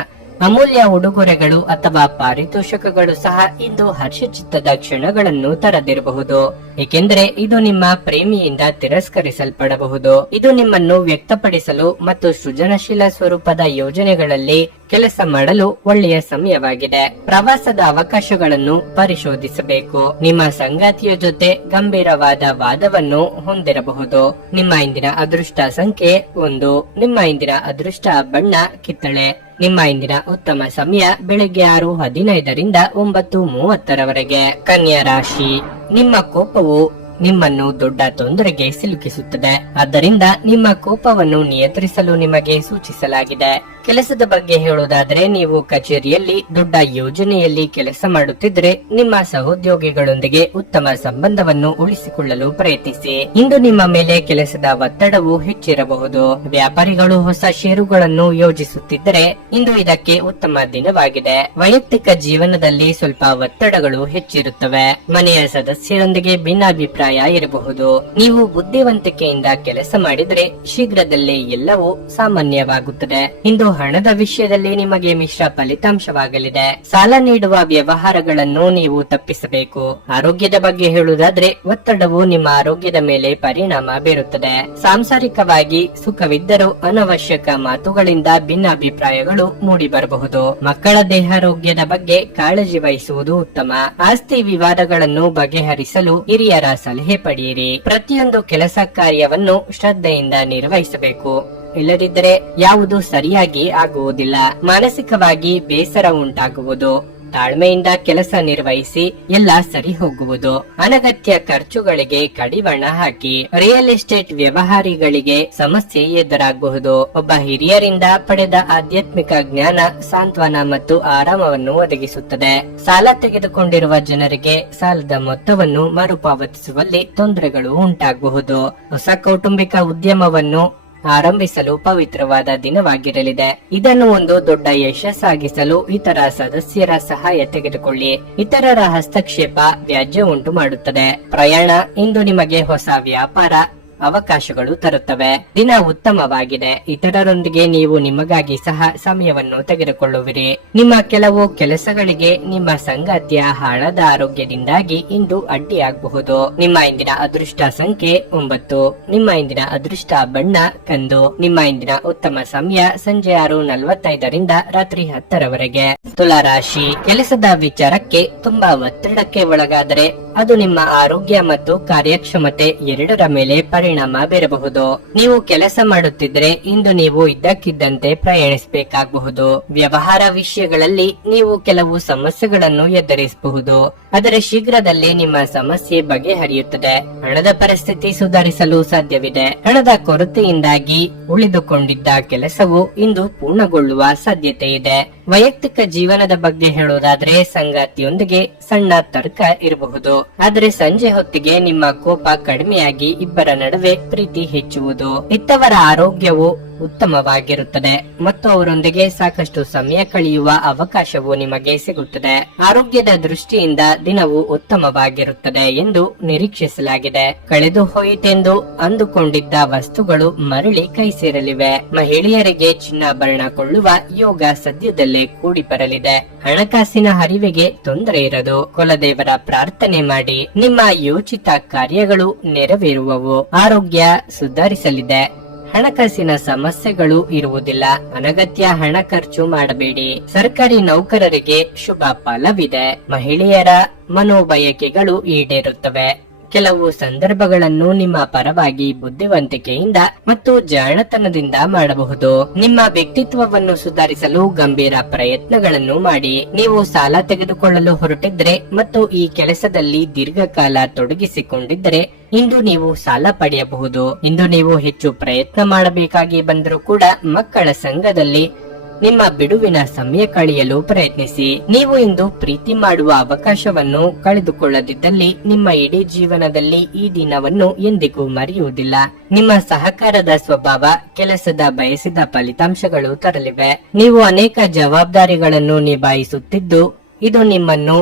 ಅಮೂಲ್ಯ ಉಡುಗೊರೆಗಳು ಅಥವಾ ಪಾರಿತೋಷಕಗಳು ಸಹ ಇಂದು ಹರ್ಷಚಿತ್ತದ ಕ್ಷಣಗಳನ್ನು ತರದಿರಬಹುದು, ಏಕೆಂದರೆ ಇದು ನಿಮ್ಮ ಪ್ರೇಮಿಯಿಂದ ತಿರಸ್ಕರಿಸಲ್ಪಡಬಹುದು. ಇದು ನಿಮ್ಮನ್ನು ವ್ಯಕ್ತಪಡಿಸಲು ಮತ್ತು ಸೃಜನಶೀಲ ಸ್ವರೂಪದ ಯೋಜನೆಗಳಲ್ಲಿ ಕೆಲಸ ಮಾಡಲು ಒಳ್ಳೆಯ ಸಮಯವಾಗಿದೆ. ಪ್ರವಾಸದ ಅವಕಾಶಗಳನ್ನು ಪರಿಶೋಧಿಸಬೇಕು. ನಿಮ್ಮ ಸಂಗಾತಿಯ ಜೊತೆ ಗಂಭೀರವಾದ ವಾದವನ್ನು ಹೊಂದಿರಬಹುದು. ನಿಮ್ಮ ಇಂದಿನ ಅದೃಷ್ಟ ಸಂಖ್ಯೆ 1. ನಿಮ್ಮ ಇಂದಿನ ಅದೃಷ್ಟ ಬಣ್ಣ ಕಿತ್ತಳೆ. ನಿಮ್ಮ ಇಂದಿನ ಉತ್ತಮ ಸಮಯ ಬೆಳಗ್ಗೆ 6:15 ರಿಂದ 9:30 ಕನ್ಯಾ ರಾಶಿ. ನಿಮ್ಮ ಕೋಪವು ನಿಮ್ಮನ್ನು ದೊಡ್ಡ ತೊಂದರೆಗೆ ಸಿಲುಕಿಸುತ್ತದೆ. ಆದ್ದರಿಂದ ನಿಮ್ಮ ಕೋಪವನ್ನು ನಿಯಂತ್ರಿಸಲು ನಿಮಗೆ ಸೂಚಿಸಲಾಗಿದೆ. ಕೆಲಸದ ಬಗ್ಗೆ ಹೇಳುವುದಾದರೆ, ನೀವು ಕಚೇರಿಯಲ್ಲಿ ದೊಡ್ಡ ಯೋಜನೆಯಲ್ಲಿ ಕೆಲಸ ಮಾಡುತ್ತಿದ್ರೆ ನಿಮ್ಮ ಸಹೋದ್ಯೋಗಿಗಳೊಂದಿಗೆ ಉತ್ತಮ ಸಂಬಂಧವನ್ನು ಉಳಿಸಿಕೊಳ್ಳಲು ಪ್ರಯತ್ನಿಸಿ. ಇಂದು ನಿಮ್ಮ ಮೇಲೆ ಕೆಲಸದ ಒತ್ತಡವು ಹೆಚ್ಚಿರಬಹುದು. ವ್ಯಾಪಾರಿಗಳು ಹೊಸ ಷೇರುಗಳನ್ನು ಯೋಜಿಸುತ್ತಿದ್ದರೆ ಇಂದು ಇದಕ್ಕೆ ಉತ್ತಮ ದಿನವಾಗಿದೆ. ವೈಯಕ್ತಿಕ ಜೀವನದಲ್ಲಿ ಸ್ವಲ್ಪ ಒತ್ತಡಗಳು ಹೆಚ್ಚಿರುತ್ತವೆ. ಮನೆಯ ಸದಸ್ಯರೊಂದಿಗೆ ಭಿನ್ನಾಭಿಪ್ರಾಯ ಇರಬಹುದು. ನೀವು ಬುದ್ಧಿವಂತಿಕೆಯಿಂದ ಕೆಲಸ ಮಾಡಿದರೆ ಶೀಘ್ರದಲ್ಲೇ ಎಲ್ಲವೂ ಸಾಮಾನ್ಯವಾಗುತ್ತದೆ. ಇಂದು ಹಣದ ವಿಷಯದಲ್ಲಿ ನಿಮಗೆ ಮಿಶ್ರ ಫಲಿತಾಂಶವಾಗಲಿದೆ. ಸಾಲ ನೀಡುವ ವ್ಯವಹಾರಗಳನ್ನು ನೀವು ತಪ್ಪಿಸಬೇಕು. ಆರೋಗ್ಯದ ಬಗ್ಗೆ ಹೇಳುವುದಾದ್ರೆ, ಒತ್ತಡವು ನಿಮ್ಮ ಆರೋಗ್ಯದ ಮೇಲೆ ಪರಿಣಾಮ ಬೀರುತ್ತದೆ. ಸಾಂಸಾರಿಕವಾಗಿ ಸುಖವಿದ್ದರೂ ಅನವಶ್ಯಕ ಮಾತುಗಳಿಂದ ಭಿನ್ನಾಭಿಪ್ರಾಯಗಳು ಮೂಡಿ ಬರಬಹುದು. ಮಕ್ಕಳ ದೇಹಾರೋಗ್ಯದ ಬಗ್ಗೆ ಕಾಳಜಿ ವಹಿಸುವುದು ಉತ್ತಮ. ಆಸ್ತಿ ವಿವಾದಗಳನ್ನು ಬಗೆಹರಿಸಲು ಹಿರಿಯರ ಸಲಹೆ ಪಡೆಯಿರಿ. ಪ್ರತಿಯೊಂದು ಕೆಲಸ ಕಾರ್ಯವನ್ನು ಶ್ರದ್ಧೆಯಿಂದ ನಿರ್ವಹಿಸಬೇಕು, ಇಲ್ಲದಿದ್ದರೆ ಯಾವುದು ಸರಿಯಾಗಿ ಆಗುವುದಿಲ್ಲ. ಮಾನಸಿಕವಾಗಿ ಬೇಸರ ಉಂಟಾಗುವುದು. ತಾಳ್ಮೆಯಿಂದ ಕೆಲಸ ನಿರ್ವಹಿಸಿ, ಎಲ್ಲ ಸರಿ ಹೋಗುವುದು. ಅನಗತ್ಯ ಖರ್ಚುಗಳಿಗೆ ಕಡಿವಾಣ ಹಾಕಿ. ರಿಯಲ್ ಎಸ್ಟೇಟ್ ವ್ಯವಹಾರಿಗಳಿಗೆ ಸಮಸ್ಯೆ ಎದುರಾಗಬಹುದು. ಒಬ್ಬ ಹಿರಿಯರಿಂದ ಪಡೆದ ಆಧ್ಯಾತ್ಮಿಕ ಜ್ಞಾನ ಸಾಂತ್ವನ ಮತ್ತು ಆರಾಮವನ್ನು ಒದಗಿಸುತ್ತದೆ. ಸಾಲ ತೆಗೆದುಕೊಂಡಿರುವ ಜನರಿಗೆ ಸಾಲದ ಮೊತ್ತವನ್ನು ಮರುಪಾವತಿಸುವಲ್ಲಿ ತೊಂದರೆಗಳು ಉಂಟಾಗಬಹುದು. ಹೊಸ ಕೌಟುಂಬಿಕ ಉದ್ಯಮವನ್ನು ಆರಂಭಿಸಲು ಪವಿತ್ರವಾದ ದಿನವಾಗಿರಲಿದೆ. ಇದನ್ನು ಒಂದು ದೊಡ್ಡ ಯಶಸ್ಸಾಗಿಸಲು ಇತರ ಸದಸ್ಯರ ಸಹಾಯ ತೆಗೆದುಕೊಳ್ಳಿ. ಇತರರ ಹಸ್ತಕ್ಷೇಪ ವ್ಯಾಜ್ಯ ಉಂಟು ಮಾಡುತ್ತದೆ. ಪ್ರಯಾಣ ಇಂದು ನಿಮಗೆ ಹೊಸ ವ್ಯಾಪಾರ ಅವಕಾಶಗಳು ತರುತ್ತವೆ. ದಿನ ಉತ್ತಮವಾಗಿದೆ. ಇತರರೊಂದಿಗೆ ನೀವು ನಿಮಗಾಗಿ ಸಹ ಸಮಯವನ್ನು ತೆಗೆದುಕೊಳ್ಳುವಿರಿ. ನಿಮ್ಮ ಕೆಲವು ಕೆಲಸಗಳಿಗೆ ನಿಮ್ಮ ಸಂಗಾತಿಯ ಹಾಳಾದ ಆರೋಗ್ಯದಿಂದಾಗಿ ಇಂದು ಅಡ್ಡಿಯಾಗಬಹುದು. ನಿಮ್ಮ ಇಂದಿನ ಅದೃಷ್ಟ ಸಂಖ್ಯೆ 9. ನಿಮ್ಮ ಇಂದಿನ ಅದೃಷ್ಟ ಬಣ್ಣ ಕಂದು. ನಿಮ್ಮ ಇಂದಿನ ಉತ್ತಮ ಸಮಯ ಸಂಜೆ 6:45 ರಿಂದ ರಾತ್ರಿ 10 ತುಲಾ ರಾಶಿ. ಕೆಲಸದ ವಿಚಾರಕ್ಕೆ ತುಂಬಾ ಒತ್ತಡಕ್ಕೆ ಒಳಗಾದರೆ ಅದು ನಿಮ್ಮ ಆರೋಗ್ಯ ಮತ್ತು ಕಾರ್ಯಕ್ಷಮತೆ ಎರಡರ ಮೇಲೆ ಪರಿಣಾಮ ಬೀರಬಹುದು. ನೀವು ಕೆಲಸ ಮಾಡುತ್ತಿದ್ರೆ ಇಂದು ನೀವು ಇದ್ದಕ್ಕಿದ್ದಂತೆ ಪ್ರಯಾಣಿಸಬೇಕಾಗಬಹುದು. ವ್ಯವಹಾರ ವಿಷಯಗಳಲ್ಲಿ ನೀವು ಕೆಲವು ಸಮಸ್ಯೆಗಳನ್ನು ಎದುರಿಸಬಹುದು, ಆದರೆ ಶೀಘ್ರದಲ್ಲೇ ನಿಮ್ಮ ಸಮಸ್ಯೆ ಬಗೆಹರಿಯುತ್ತದೆ. ಹಣದ ಪರಿಸ್ಥಿತಿ ಸುಧಾರಿಸಲು ಸಾಧ್ಯವಿದೆ. ಹಣದ ಕೊರತೆಯಿಂದಾಗಿ ಉಳಿದುಕೊಂಡಿದ್ದ ಕೆಲಸವು ಇಂದು ಪೂರ್ಣಗೊಳ್ಳುವ ಸಾಧ್ಯತೆ ಇದೆ. ವೈಯಕ್ತಿಕ ಜೀವನದ ಬಗ್ಗೆ ಹೇಳೋದಾದ್ರೆ, ಸಂಗಾತಿಯೊಂದಿಗೆ ಸಣ್ಣ ತರ್ಕ ಇರಬಹುದು, ಆದರೆ ಸಂಜೆ ಹೊತ್ತಿಗೆ ನಿಮ್ಮ ಕೋಪ ಕಡಿಮೆಯಾಗಿ ಇಬ್ಬರ ನಡುವೆ ಪ್ರೀತಿ ಹೆಚ್ಚುವುದು. ಇತ್ತವರ ಆರೋಗ್ಯವು ಉತ್ತಮವಾಗಿರುತ್ತದೆ ಮತ್ತು ಅವರೊಂದಿಗೆ ಸಾಕಷ್ಟು ಸಮಯ ಕಳೆಯುವ ಅವಕಾಶವು ನಿಮಗೆ ಸಿಗುತ್ತದೆ. ಆರೋಗ್ಯದ ದೃಷ್ಟಿಯಿಂದ ದಿನವು ಉತ್ತಮವಾಗಿರುತ್ತದೆ ಎಂದು ನಿರೀಕ್ಷಿಸಲಾಗಿದೆ. ಕಳೆದು ಹೋಯಿತೆಂದು ಅಂದುಕೊಂಡಿದ್ದ ವಸ್ತುಗಳು ಮರಳಿ ಕೈ ಸೇರಲಿವೆ. ಮಹಿಳೆಯರಿಗೆ ಚಿನ್ನಾಭರಣ ಕೊಳ್ಳುವ ಯೋಗ ಸದ್ಯದಲ್ಲೇ ಕೂಡಿ ಬರಲಿದೆ. ಹಣಕಾಸಿನ ಹರಿವಿಗೆ ತೊಂದರೆ ಇರದು. ಕುಲದೇವರ ಪ್ರಾರ್ಥನೆ ಮಾಡಿ. ನಿಮ್ಮ ಯೋಚಿತ ಕಾರ್ಯಗಳು ನೆರವೇರುವವು. ಆರೋಗ್ಯ ಸುಧಾರಿಸಲಿದೆ. ಹಣಕಾಸಿನ ಸಮಸ್ಯೆಗಳು ಇರುವುದಿಲ್ಲ. ಅನಗತ್ಯ ಹಣ ಖರ್ಚು ಮಾಡಬೇಡಿ. ಸರ್ಕಾರಿ ನೌಕರರಿಗೆ ಶುಭ ಫಲವಿದೆ. ಮಹಿಳೆಯರ ಮನೋಬಯಕೆಗಳು ಈಡೇರುತ್ತವೆ. ಕೆಲವು ಸಂದರ್ಭಗಳನ್ನು ನಿಮ್ಮ ಪರವಾಗಿ ಬುದ್ಧಿವಂತಿಕೆಯಿಂದ ಮತ್ತು ಜಾಣತನದಿಂದ ಮಾಡಬಹುದು. ನಿಮ್ಮ ವ್ಯಕ್ತಿತ್ವವನ್ನು ಸುಧಾರಿಸಲು ಗಂಭೀರ ಪ್ರಯತ್ನಗಳನ್ನು ಮಾಡಿ. ನೀವು ಸಾಲ ತೆಗೆದುಕೊಳ್ಳಲು ಹೊರಟಿದ್ರೆ ಮತ್ತು ಈ ಕೆಲಸದಲ್ಲಿ ದೀರ್ಘಕಾಲ ತೊಡಗಿಸಿಕೊಂಡಿದ್ದರೆ ಇಂದು ನೀವು ಸಾಲ ಪಡೆಯಬಹುದು. ಇಂದು ನೀವು ಹೆಚ್ಚು ಪ್ರಯತ್ನ ಮಾಡಬೇಕಾಗಿ ಬಂದರೂ ಕೂಡ ಮಕ್ಕಳ ಸಂಘದಲ್ಲಿ ನಿಮ್ಮ ಬಿಡುವಿನ ಸಮಯ ಕಳೆಯಲು ಪ್ರಯತ್ನಿಸಿ. ನೀವು ಇಂದು ಪ್ರೀತಿ ಮಾಡುವ ಅವಕಾಶವನ್ನು ಕಳೆದುಕೊಳ್ಳದಿದ್ದಲ್ಲಿ ನಿಮ್ಮ ಇಡೀ ಜೀವನದಲ್ಲಿ ಈ ದಿನವನ್ನು ಎಂದಿಗೂ ಮರೆಯುವುದಿಲ್ಲ. ನಿಮ್ಮ ಸಹಕಾರದ ಸ್ವಭಾವ ಕೆಲಸದ ಬಯಸಿದ ಫಲಿತಾಂಶಗಳು ತರಲಿವೆ. ನೀವು ಅನೇಕ ಜವಾಬ್ದಾರಿಗಳನ್ನು ನಿಭಾಯಿಸುತ್ತಿದ್ದು ಇದು ನಿಮ್ಮನ್ನು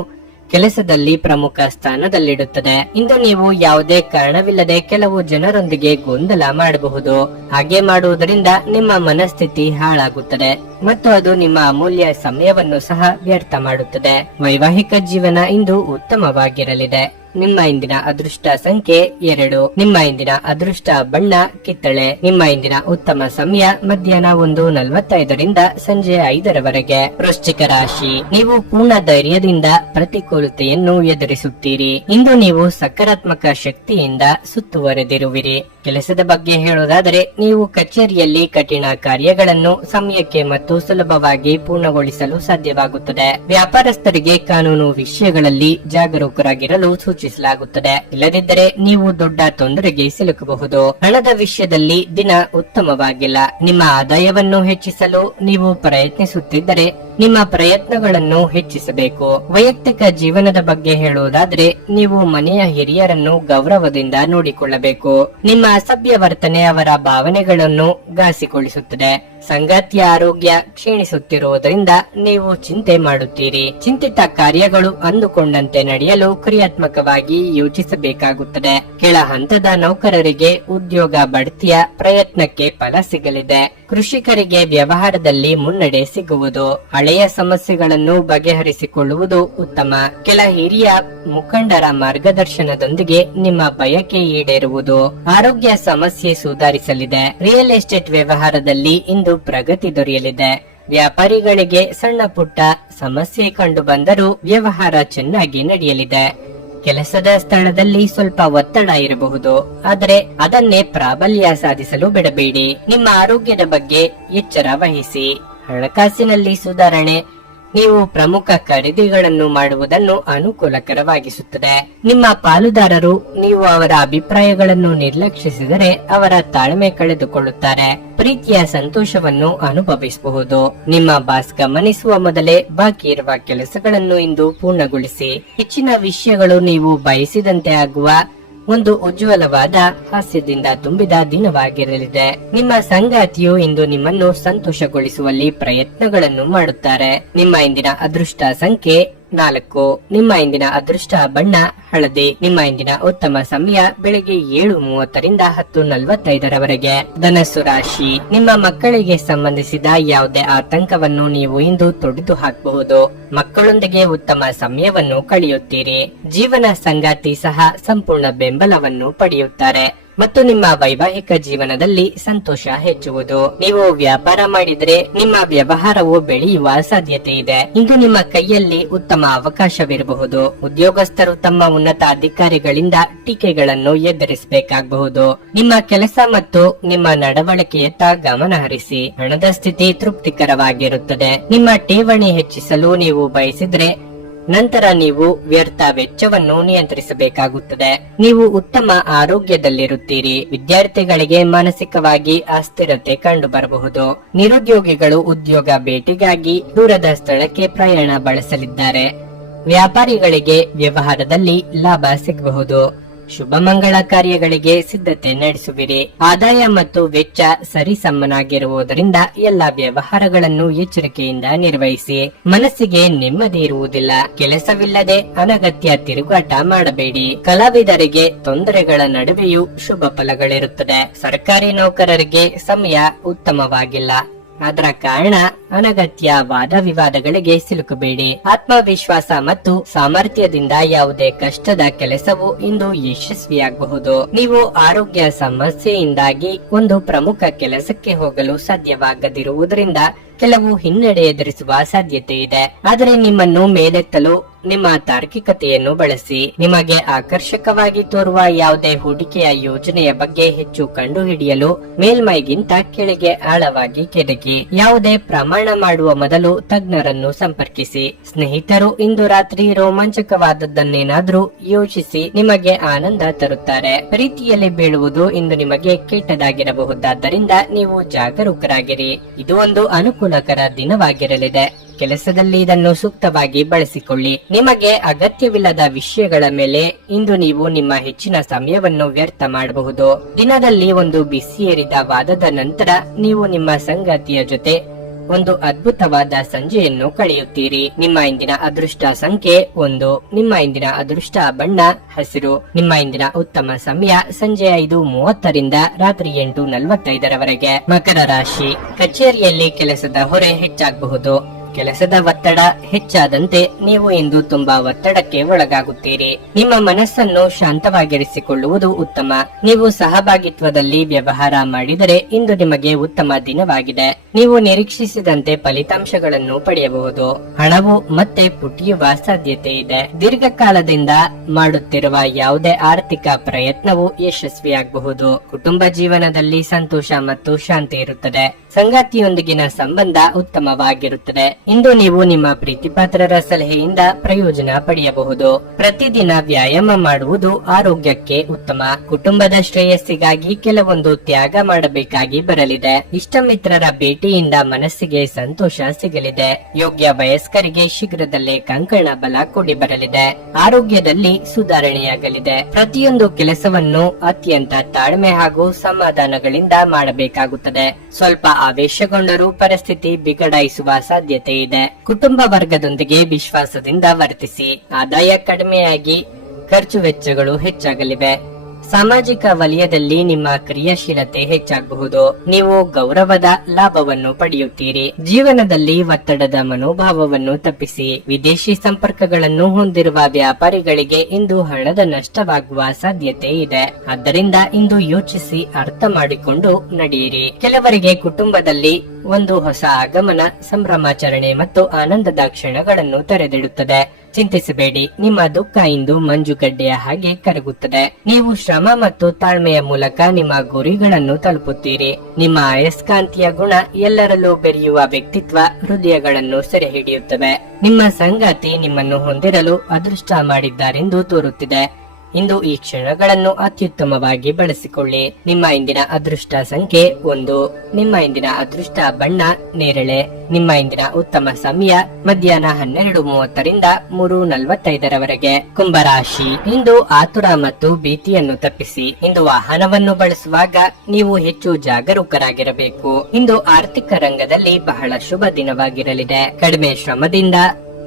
ಕೆಲಸದಲ್ಲಿ ಪ್ರಮುಖ ಸ್ಥಾನದಲ್ಲಿಡುತ್ತದೆ. ಇಂದು ನೀವು ಯಾವುದೇ ಕಾರಣವಿಲ್ಲದೆ ಕೆಲವು ಜನರೊಂದಿಗೆ ಗೊಂದಲ ಮಾಡಬಹುದು. ಹಾಗೆ ಮಾಡುವುದರಿಂದ ನಿಮ್ಮ ಮನಸ್ಥಿತಿ ಹಾಳಾಗುತ್ತದೆ ಮತ್ತು ಅದು ನಿಮ್ಮ ಅಮೂಲ್ಯ ಸಮಯವನ್ನು ಸಹ ವ್ಯರ್ಥ ಮಾಡುತ್ತದೆ. ವೈವಾಹಿಕ ಜೀವನ ಇಂದು ಉತ್ತಮವಾಗಿರಲಿದೆ. ನಿಮ್ಮ ಇಂದಿನ ಅದೃಷ್ಟ ಸಂಖ್ಯೆ 2. ನಿಮ್ಮ ಇಂದಿನ ಅದೃಷ್ಟ ಬಣ್ಣ ಕಿತ್ತಳೆ. ನಿಮ್ಮ ಇಂದಿನ ಉತ್ತಮ ಸಮಯ ಮಧ್ಯಾಹ್ನ 1:45 ಸಂಜೆ 5 ವೃಶ್ಚಿಕ ರಾಶಿ. ನೀವು ಪೂರ್ಣ ಧೈರ್ಯದಿಂದ ಪ್ರತಿಕೂಲತೆಯನ್ನು ಎದುರಿಸುತ್ತೀರಿ. ಇಂದು ನೀವು ಸಕಾರಾತ್ಮಕ ಶಕ್ತಿಯಿಂದ ಸುತ್ತುವರೆದಿರುವಿರಿ. ಕೆಲಸದ ಬಗ್ಗೆ ಹೇಳುವುದಾದರೆ ನೀವು ಕಚೇರಿಯಲ್ಲಿ ಕಠಿಣ ಕಾರ್ಯಗಳನ್ನು ಸಮಯಕ್ಕೆ ಮತ್ತು ಸುಲಭವಾಗಿ ಪೂರ್ಣಗೊಳಿಸಲು ಸಾಧ್ಯವಾಗುತ್ತದೆ. ವ್ಯಾಪಾರಸ್ಥರಿಗೆ ಕಾನೂನು ವಿಷಯಗಳಲ್ಲಿ ಜಾಗರೂಕರಾಗಿರಲು ಸೂಚಿಸಲಾಗುತ್ತದೆ. ಇಲ್ಲದಿದ್ದರೆ ನೀವು ದೊಡ್ಡ ತೊಂದರೆಗೆ ಸಿಲುಕಬಹುದು. ಹಣದ ವಿಷಯದಲ್ಲಿ ದಿನ ಉತ್ತಮವಾಗಿಲ್ಲ. ನಿಮ್ಮ ಆದಾಯವನ್ನು ಹೆಚ್ಚಿಸಲು ನೀವು ಪ್ರಯತ್ನಿಸುತ್ತಿದ್ದರೆ ನಿಮ್ಮ ಪ್ರಯತ್ನಗಳನ್ನು ಹೆಚ್ಚಿಸಬೇಕು. ವೈಯಕ್ತಿಕ ಜೀವನದ ಬಗ್ಗೆ ಹೇಳುವುದಾದ್ರೆ ನೀವು ಮನೆಯ ಹಿರಿಯರನ್ನು ಗೌರವದಿಂದ ನೋಡಿಕೊಳ್ಳಬೇಕು. ನಿಮ್ಮ ಅಸಭ್ಯ ವರ್ತನೆ ಅವರ ಭಾವನೆಗಳನ್ನು ಘಾಸಿಗೊಳಿಸುತ್ತದೆ. ಸಂಗಾತಿಯ ಆರೋಗ್ಯ ಕ್ಷೀಣಿಸುತ್ತಿರುವುದರಿಂದ ನೀವು ಚಿಂತೆ ಮಾಡುತ್ತೀರಿ. ಚಿಂತಿತ ಕಾರ್ಯಗಳು ಅಂದುಕೊಂಡಂತೆ ನಡೆಯಲು ಕ್ರಿಯಾತ್ಮಕವಾಗಿ ಯೋಚಿಸಬೇಕಾಗುತ್ತದೆ. ಕೆಳ ಹಂತದ ನೌಕರರಿಗೆ ಉದ್ಯೋಗ ಬಡ್ತಿಯ ಪ್ರಯತ್ನಕ್ಕೆ ಫಲ ಸಿಗಲಿದೆ. ಕೃಷಿಕರಿಗೆ ವ್ಯವಹಾರದಲ್ಲಿ ಮುನ್ನಡೆ ಸಿಗುವುದು. ಹಳೆಯ ಸಮಸ್ಯೆಗಳನ್ನು ಬಗೆಹರಿಸಿಕೊಳ್ಳುವುದು ಉತ್ತಮ. ಕೆಲ ಹಿರಿಯ ಮುಖಂಡರ ಮಾರ್ಗದರ್ಶನದೊಂದಿಗೆ ನಿಮ್ಮ ಬಯಕೆ ಈಡೇರುವುದು. ಆರೋಗ್ಯ ಸಮಸ್ಯೆ ಸುಧಾರಿಸಲಿದೆ. ರಿಯಲ್ ಎಸ್ಟೇಟ್ ವ್ಯವಹಾರದಲ್ಲಿ ಇಂದು ಪ್ರಗತಿ ದೊರೆಯಲಿದೆ. ವ್ಯಾಪಾರಿಗಳಿಗೆ ಸಣ್ಣ ಪುಟ್ಟ ಸಮಸ್ಯೆ ಕಂಡು ಬಂದರೂ ವ್ಯವಹಾರ ಚೆನ್ನಾಗಿ ನಡೆಯಲಿದೆ. ಕೆಲಸದ ಸ್ಥಳದಲ್ಲಿ ಸ್ವಲ್ಪ ಒತ್ತಡ ಇರಬಹುದು, ಆದರೆ ಅದನ್ನೇ ಪ್ರಾಬಲ್ಯ ಸಾಧಿಸಲು ಬಿಡಬೇಡಿ. ನಿಮ್ಮ ಆರೋಗ್ಯದ ಬಗ್ಗೆ ಎಚ್ಚರ ವಹಿಸಿ. ಹಣಕಾಸಿನಲ್ಲಿ ಸುಧಾರಣೆ ನೀವು ಪ್ರಮುಖ ಖರೀದಿಗಳನ್ನು ಮಾಡುವುದನ್ನು ಅನುಕೂಲಕರವಾಗಿಸುತ್ತದೆ. ನಿಮ್ಮ ಪಾಲುದಾರರು ನೀವು ಅವರ ಅಭಿಪ್ರಾಯಗಳನ್ನು ನಿರ್ಲಕ್ಷಿಸಿದರೆ ಅವರ ತಾಳ್ಮೆ ಕಳೆದುಕೊಳ್ಳುತ್ತಾರೆ. ಪ್ರೀತಿಯ ಸಂತೋಷವನ್ನು ಅನುಭವಿಸಬಹುದು. ನಿಮ್ಮ ಬಾಸ್ ಗಮನಿಸುವ ಮೊದಲೇ ಬಾಕಿ ಇರುವ ಕೆಲಸಗಳನ್ನು ಇಂದು ಪೂರ್ಣಗೊಳಿಸಿ. ಹೆಚ್ಚಿನ ವಿಷಯಗಳು ನೀವು ಬಯಸಿದಂತೆ ಆಗುವ ಒಂದು ಉಜ್ವಲವಾದ ಹಾಸ್ಯದಿಂದ ತುಂಬಿದ ದಿನವಾಗಿರಲಿದೆ. ನಿಮ್ಮ ಸಂಗಾತಿಯು ಇಂದು ನಿಮ್ಮನ್ನು ಸಂತೋಷಗೊಳಿಸುವಲ್ಲಿ ಪ್ರಯತ್ನಗಳನ್ನು ಮಾಡುತ್ತಾರೆ. ನಿಮ್ಮ ಇಂದಿನ ಅದೃಷ್ಟ ಸಂಖ್ಯೆ 4. ನಿಮ್ಮ ಇಂದಿನ ಅದೃಷ್ಟ ಬಣ್ಣ ಹಳದಿ. ನಿಮ್ಮ ಇಂದಿನ ಉತ್ತಮ ಸಮಯ ಬೆಳಿಗ್ಗೆ 7:30 10:45 ಧನಸ್ಸು ರಾಶಿ. ನಿಮ್ಮ ಮಕ್ಕಳಿಗೆ ಸಂಬಂಧಿಸಿದ ಯಾವುದೇ ಆತಂಕವನ್ನು ನೀವು ಇಂದು ತೊಡೆದು ಹಾಕಬಹುದು. ಮಕ್ಕಳೊಂದಿಗೆ ಉತ್ತಮ ಸಮಯವನ್ನು ಕಳೆಯುತ್ತೀರಿ. ಜೀವನ ಸಂಗಾತಿ ಸಹ ಸಂಪೂರ್ಣ ಬೆಂಬಲವನ್ನು ಪಡೆಯುತ್ತಾರೆ ಮತ್ತು ನಿಮ್ಮ ವೈವಾಹಿಕ ಜೀವನದಲ್ಲಿ ಸಂತೋಷ ಹೆಚ್ಚುವುದು. ನೀವು ವ್ಯಾಪಾರ ಮಾಡಿದರೆ ನಿಮ್ಮ ವ್ಯವಹಾರವು ಬೆಳೆಯುವ ಸಾಧ್ಯತೆ ಇದೆ. ಇಂದು ನಿಮ್ಮ ಕೈಯಲ್ಲಿ ಉತ್ತಮ ಅವಕಾಶವಿರಬಹುದು. ಉದ್ಯೋಗಸ್ಥರು ತಮ್ಮ ಉನ್ನತ ಅಧಿಕಾರಿಗಳಿಂದ ಟೀಕೆಗಳನ್ನು ಎದುರಿಸಬೇಕಾಗಬಹುದು. ನಿಮ್ಮ ಕೆಲಸ ಮತ್ತು ನಿಮ್ಮ ನಡವಳಿಕೆಯತ್ತ ಗಮನ ಹರಿಸಿ. ಹಣದ ಸ್ಥಿತಿ ತೃಪ್ತಿಕರವಾಗಿರುತ್ತದೆ. ನಿಮ್ಮ ಠೇವಣಿ ಹೆಚ್ಚಿಸಲು ನೀವು ಬಯಸಿದ್ರೆ ನಂತರ ನೀವು ವ್ಯರ್ಥ ವೆಚ್ಚವನ್ನು ನಿಯಂತ್ರಿಸಬೇಕಾಗುತ್ತದೆ. ನೀವು ಉತ್ತಮ ಆರೋಗ್ಯದಲ್ಲಿರುತ್ತೀರಿ. ವಿದ್ಯಾರ್ಥಿಗಳಿಗೆ ಮಾನಸಿಕವಾಗಿ ಅಸ್ಥಿರತೆ ಕಂಡು ಬರಬಹುದು. ನಿರುದ್ಯೋಗಿಗಳು ಉದ್ಯೋಗ ಭೇಟಿಗಾಗಿ ದೂರದ ಸ್ಥಳಕ್ಕೆ ಪ್ರಯಾಣ ಬಳಸಲಿದ್ದಾರೆ. ವ್ಯಾಪಾರಿಗಳಿಗೆ ವ್ಯವಹಾರದಲ್ಲಿ ಲಾಭ ಸಿಗಬಹುದು. ಶುಭ ಮಂಗಳ ಕಾರ್ಯಗಳಿಗೆ ಸಿದ್ಧತೆ ನಡೆಸುವಿರಿ. ಆದಾಯ ಮತ್ತು ವೆಚ್ಚ ಸರಿಸಮನಾಗಿರುವುದರಿಂದ ಎಲ್ಲಾ ವ್ಯವಹಾರಗಳನ್ನು ಎಚ್ಚರಿಕೆಯಿಂದ ನಿರ್ವಹಿಸಿ. ಮನಸ್ಸಿಗೆ ನೆಮ್ಮದಿ ಇರುವುದಿಲ್ಲ. ಕೆಲಸವಿಲ್ಲದೆ ಅನಗತ್ಯ ತಿರುಗಾಟ ಮಾಡಬೇಡಿ. ಕಲಾವಿದರಿಗೆ ತೊಂದರೆಗಳ ನಡುವೆಯೂ ಶುಭ ಫಲಗಳಿರುತ್ತದೆ. ಸರ್ಕಾರಿ ನೌಕರರಿಗೆ ಸಮಯ ಉತ್ತಮವಾಗಿಲ್ಲ. ಅದರ ಕಾರಣ ಅನಗತ್ಯ ವಾದ ವಿವಾದಗಳಿಗೆ ಸಿಲುಕಬೇಡಿ. ಆತ್ಮವಿಶ್ವಾಸ ಮತ್ತು ಸಾಮರ್ಥ್ಯದಿಂದ ಯಾವುದೇ ಕಷ್ಟದ ಕೆಲಸವು ಇಂದು ಯಶಸ್ವಿಯಾಗಬಹುದು. ನೀವು ಆರೋಗ್ಯ ಸಮಸ್ಯೆಯಿಂದಾಗಿ ಒಂದು ಪ್ರಮುಖ ಕೆಲಸಕ್ಕೆ ಹೋಗಲು ಸಾಧ್ಯವಾಗದಿರುವುದರಿಂದ ಕೆಲವು ಹಿನ್ನಡೆ ಎದುರಿಸುವ ಸಾಧ್ಯತೆ ಇದೆ. ಆದರೆ ನಿಮ್ಮನ್ನು ಮೇಲೆತ್ತಲು ನಿಮ್ಮ ತಾರ್ಕಿಕತೆಯನ್ನು ಬಳಸಿ. ನಿಮಗೆ ಆಕರ್ಷಕವಾಗಿ ತೋರುವ ಯಾವುದೇ ಹೂಡಿಕೆಯ ಯೋಜನೆಯ ಬಗ್ಗೆ ಹೆಚ್ಚು ಕಂಡುಹಿಡಿಯಲು ಮೇಲ್ಮೈಗಿಂತ ಕೆಳಗೆ ಆಳವಾಗಿ ಕೆದಕಿ. ಯಾವುದೇ ಪ್ರಮಾಣ ಮಾಡುವ ಮೊದಲು ತಜ್ಞರನ್ನು ಸಂಪರ್ಕಿಸಿ. ಸ್ನೇಹಿತರು ಇಂದು ರಾತ್ರಿ ರೋಮಾಂಚಕವಾದದ್ದನ್ನೇನಾದ್ರೂ ಯೋಚಿಸಿ ನಿಮಗೆ ಆನಂದ ತರುತ್ತಾರೆ. ಪ್ರೀತಿಯಲ್ಲಿ ಬೀಳುವುದು ಇಂದು ನಿಮಗೆ ಕೆಟ್ಟದಾಗಿರಬಹುದಾದ್ದರಿಂದ ನೀವು ಜಾಗರೂಕರಾಗಿರಿ. ಇದು ಒಂದು ಅನುಕೂಲಕರ ದಿನವಾಗಿರಲಿದೆ. ಕೆಲಸದಲ್ಲಿ ಇದನ್ನು ಸೂಕ್ತವಾಗಿ ಬಳಸಿಕೊಳ್ಳಿ. ನಿಮಗೆ ಅಗತ್ಯವಿಲ್ಲದ ವಿಷಯಗಳ ಮೇಲೆ ಇಂದು ನೀವು ನಿಮ್ಮ ಹೆಚ್ಚಿನ ಸಮಯವನ್ನು ವ್ಯರ್ಥ ಮಾಡಬಹುದು. ದಿನದಲ್ಲಿ ಒಂದು ಬಿಸಿಯೇರಿದ ವಾದದ ನಂತರ ನೀವು ನಿಮ್ಮ ಸಂಗಾತಿಯ ಜೊತೆ ಒಂದು ಅದ್ಭುತವಾದ ಸಂಜೆಯನ್ನು ಕಳೆಯುತ್ತೀರಿ. ನಿಮ್ಮ ಇಂದಿನ ಅದೃಷ್ಟ ಸಂಖ್ಯೆ 1. ನಿಮ್ಮ ಇಂದಿನ ಅದೃಷ್ಟ ಬಣ್ಣ ಹಸಿರು. ನಿಮ್ಮ ಇಂದಿನ ಉತ್ತಮ ಸಮಯ ಸಂಜೆ 5:30 ರಾತ್ರಿ 8:45 ಮಕರ ರಾಶಿ. ಕಚೇರಿಯಲ್ಲಿ ಕೆಲಸದ ಹೊರೆ ಹೆಚ್ಚಾಗಬಹುದು. ಕೆಲಸದ ಒತ್ತಡ ಹೆಚ್ಚಾದಂತೆ ನೀವು ಇಂದು ತುಂಬಾ ಒತ್ತಡಕ್ಕೆ ಒಳಗಾಗುತ್ತೀರಿ. ನಿಮ್ಮ ಮನಸ್ಸನ್ನು ಶಾಂತವಾಗಿರಿಸಿಕೊಳ್ಳುವುದು ಉತ್ತಮ. ನೀವು ಸಹಭಾಗಿತ್ವದಲ್ಲಿ ವ್ಯವಹಾರ ಮಾಡಿದರೆ ಇಂದು ನಿಮಗೆ ಉತ್ತಮ ದಿನವಾಗಿದೆ. ನೀವು ನಿರೀಕ್ಷಿಸಿದಂತೆ ಫಲಿತಾಂಶಗಳನ್ನು ಪಡೆಯಬಹುದು. ಹಣವು ಮತ್ತೆ ಪುಟಿಯುವ ಸಾಧ್ಯತೆ ಇದೆ. ದೀರ್ಘಕಾಲದಿಂದ ಮಾಡುತ್ತಿರುವ ಯಾವುದೇ ಆರ್ಥಿಕ ಪ್ರಯತ್ನವು ಯಶಸ್ವಿಯಾಗಬಹುದು. ಕುಟುಂಬ ಜೀವನದಲ್ಲಿ ಸಂತೋಷ ಮತ್ತು ಶಾಂತಿ ಇರುತ್ತದೆ. ಸಂಗಾತಿಯೊಂದಿಗಿನ ಸಂಬಂಧ ಉತ್ತಮವಾಗಿರುತ್ತದೆ. ಇಂದು ನೀವು ನಿಮ್ಮ ಪ್ರೀತಿಪಾತ್ರರ ಸಲಹೆಯಿಂದ ಪ್ರಯೋಜನ ಪಡೆಯಬಹುದು. ಪ್ರತಿದಿನ ವ್ಯಾಯಾಮ ಮಾಡುವುದು ಆರೋಗ್ಯಕ್ಕೆ ಉತ್ತಮ. ಕುಟುಂಬದ ಶ್ರೇಯಸ್ಸಿಗಾಗಿ ಕೆಲವೊಂದು ತ್ಯಾಗ ಮಾಡಬೇಕಾಗಿ ಬರಲಿದೆ. ಇಷ್ಟ ಮಿತ್ರರ ಭೇಟಿಯಿಂದ ಮನಸ್ಸಿಗೆ ಸಂತೋಷ ಸಿಗಲಿದೆ. ಯೋಗ್ಯ ವಯಸ್ಕರಿಗೆ ಶೀಘ್ರದಲ್ಲೇ ಕಂಕಣ ಬಲ ಕೂಡಿ ಬರಲಿದೆ. ಆರೋಗ್ಯದಲ್ಲಿ ಸುಧಾರಣೆಯಾಗಲಿದೆ. ಪ್ರತಿಯೊಂದು ಕೆಲಸವನ್ನು ಅತ್ಯಂತ ತಾಳ್ಮೆ ಹಾಗೂ ಸಮಾಧಾನಗಳಿಂದ ಮಾಡಬೇಕಾಗುತ್ತದೆ. ಸ್ವಲ್ಪ ಆವೇಶಗೊಂಡರೂ ಪರಿಸ್ಥಿತಿ ಬಿಗಡಾಯಿಸುವ ಸಾಧ್ಯತೆ ಇದೆ. ಕುಟುಂಬ ವರ್ಗದೊಂದಿಗೆ ವಿಶ್ವಾಸದಿಂದ ವರ್ತಿಸಿ. ಆದಾಯ ಕಡಿಮೆಯಾಗಿ ಖರ್ಚು ವೆಚ್ಚಗಳು ಹೆಚ್ಚಾಗಲಿವೆ. ಸಾಮಾಜಿಕ ವಲಯದಲ್ಲಿ ನಿಮ್ಮ ಕ್ರಿಯಾಶೀಲತೆ ಹೆಚ್ಚಾಗಬಹುದು. ನೀವು ಗೌರವದ ಲಾಭವನ್ನು ಪಡೆಯುತ್ತೀರಿ. ಜೀವನದಲ್ಲಿ ಒತ್ತಡದ ಮನೋಭಾವವನ್ನು ತಪ್ಪಿಸಿ. ವಿದೇಶಿ ಸಂಪರ್ಕಗಳನ್ನು ಹೊಂದಿರುವ ವ್ಯಾಪಾರಿಗಳಿಗೆ ಇಂದು ಹಣದ ನಷ್ಟವಾಗುವ ಸಾಧ್ಯತೆ ಇದೆ. ಆದ್ದರಿಂದ ಇಂದು ಯೋಚಿಸಿ ಅರ್ಥ ಮಾಡಿಕೊಂಡು ನಡೆಯಿರಿ. ಕೆಲವರಿಗೆ ಕುಟುಂಬದಲ್ಲಿ ಒಂದು ಹೊಸ ಆಗಮನ, ಸಂಭ್ರಮಾಚರಣೆ ಮತ್ತು ಆನಂದದ ಕ್ಷಣಗಳನ್ನು ತೆರೆದಿಡುತ್ತದೆ. ಚಿಂತಿಸಬೇಡಿ, ನಿಮ್ಮ ದುಃಖ ಇಂದು ಮಂಜುಗಡ್ಡೆಯ ಹಾಗೆ ಕರಗುತ್ತದೆ. ನೀವು ಶ್ರಮ ಮತ್ತು ತಾಳ್ಮೆಯ ಮೂಲಕ ನಿಮ್ಮ ಗುರಿಗಳನ್ನು ತಲುಪುತ್ತೀರಿ. ನಿಮ್ಮ ಅಯಸ್ಕಾಂತೀಯ ಗುಣ, ಎಲ್ಲರಲ್ಲೂ ಬೆರೆಯುವ ವ್ಯಕ್ತಿತ್ವ ಹೃದಯಗಳನ್ನು ಸೆರೆ ಹಿಡಿಯುತ್ತವೆ. ನಿಮ್ಮ ಸಂಗಾತಿ ನಿಮ್ಮನ್ನು ಹೊಂದಿರಲು ಅದೃಷ್ಟ ಮಾಡಿದ್ದಾರೆಂದು ತೋರುತ್ತಿದೆ. ಇಂದು ಈ ಕ್ಷಣಗಳನ್ನು ಅತ್ಯುತ್ತಮವಾಗಿ ಬಳಸಿಕೊಳ್ಳಿ. ನಿಮ್ಮ ಇಂದಿನ ಅದೃಷ್ಟ ಸಂಖ್ಯೆ 1. ನಿಮ್ಮ ಇಂದಿನ ಅದೃಷ್ಟ ಬಣ್ಣ ನೇರಳೆ. ನಿಮ್ಮ ಇಂದಿನ ಉತ್ತಮ ಸಮಯ ಮಧ್ಯಾಹ್ನ 12:30 3:45 ಕುಂಭರಾಶಿ. ಇಂದು ಆತುರ ಮತ್ತು ಭೀತಿಯನ್ನು ತಪ್ಪಿಸಿ. ಇಂದು ವಾಹನವನ್ನು ಬಳಸುವಾಗ ನೀವು ಹೆಚ್ಚು ಜಾಗರೂಕರಾಗಿರಬೇಕು. ಇಂದು ಆರ್ಥಿಕ ರಂಗದಲ್ಲಿ ಬಹಳ ಶುಭ ದಿನವಾಗಿರಲಿದೆ. ಕಡಿಮೆ ಶ್ರಮದಿಂದ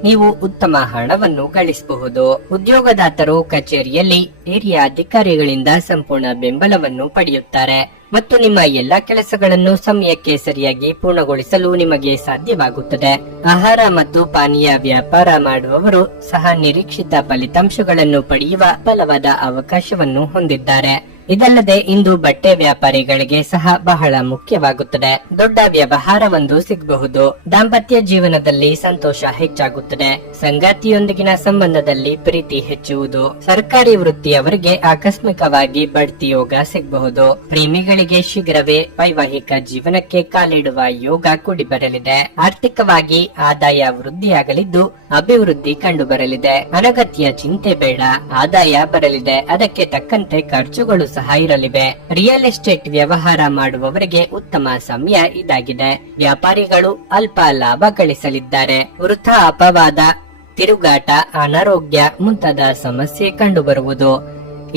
ನೀವು ಉತ್ತಮ ಹಣವನ್ನು ಗಳಿಸಬಹುದು. ಉದ್ಯೋಗದಾತರು ಕಚೇರಿಯಲ್ಲಿ ಹಿರಿಯ ಅಧಿಕಾರಿಗಳಿಂದ ಸಂಪೂರ್ಣ ಬೆಂಬಲವನ್ನು ಪಡೆಯುತ್ತಾರೆ ಮತ್ತು ನಿಮ್ಮ ಎಲ್ಲಾ ಕೆಲಸಗಳನ್ನು ಸಮಯಕ್ಕೆ ಸರಿಯಾಗಿ ಪೂರ್ಣಗೊಳಿಸಲು ನಿಮಗೆ ಸಾಧ್ಯವಾಗುತ್ತದೆ. ಆಹಾರ ಮತ್ತು ಪಾನೀಯ ವ್ಯಾಪಾರ ಮಾಡುವವರು ಸಹ ನಿರೀಕ್ಷಿತ ಫಲಿತಾಂಶಗಳನ್ನು ಪಡೆಯುವ ಬಲವಾದ ಅವಕಾಶವನ್ನು ಹೊಂದಿದ್ದಾರೆ. ಇದಲ್ಲದೆ ಇಂದು ಬಟ್ಟೆ ವ್ಯಾಪಾರಿಗಳಿಗೆ ಸಹ ಬಹಳ ಮುಖ್ಯವಾಗುತ್ತದೆ. ದೊಡ್ಡ ವ್ಯವಹಾರವೊಂದು ಸಿಗಬಹುದು. ದಾಂಪತ್ಯ ಜೀವನದಲ್ಲಿ ಸಂತೋಷ ಹೆಚ್ಚಾಗುತ್ತದೆ. ಸಂಗಾತಿಯೊಂದಿಗಿನ ಸಂಬಂಧದಲ್ಲಿ ಪ್ರೀತಿ ಹೆಚ್ಚುವುದು. ಸರ್ಕಾರಿ ವೃತ್ತಿಯವರಿಗೆ ಆಕಸ್ಮಿಕವಾಗಿ ಬಡ್ತಿ ಯೋಗ ಸಿಗಬಹುದು. ಪ್ರೇಮಿಗಳಿಗೆ ಶೀಘ್ರವೇ ವೈವಾಹಿಕ ಜೀವನಕ್ಕೆ ಕಾಲಿಡುವ ಯೋಗ ಕೂಡಿ ಬರಲಿದೆ. ಆರ್ಥಿಕವಾಗಿ ಆದಾಯ ವೃದ್ಧಿಯಾಗಲಿದ್ದು ಅಭಿವೃದ್ಧಿ ಕಂಡು ಬರಲಿದೆ. ಅನಗತ್ಯ ಚಿಂತೆ ಬೇಡ. ಆದಾಯ ಬರಲಿದೆ, ಅದಕ್ಕೆ ತಕ್ಕಂತೆ ಖರ್ಚುಗಳು ಸಹ ಇರಲಿವೆ. ರಿಯಲ್ ಎಸ್ಟೇಟ್ ವ್ಯವಹಾರ ಮಾಡುವವರಿಗೆ ಉತ್ತಮ ಸಮಯ ಇದಾಗಿದೆ. ವ್ಯಾಪಾರಿಗಳು ಅಲ್ಪ ಲಾಭ ಗಳಿಸಲಿದ್ದಾರೆ. ವೃಥಾ ಅಪವಾದ, ತಿರುಗಾಟ, ಅನಾರೋಗ್ಯ ಮುಂತಾದ ಸಮಸ್ಯೆ ಕಂಡುಬರುವುದು.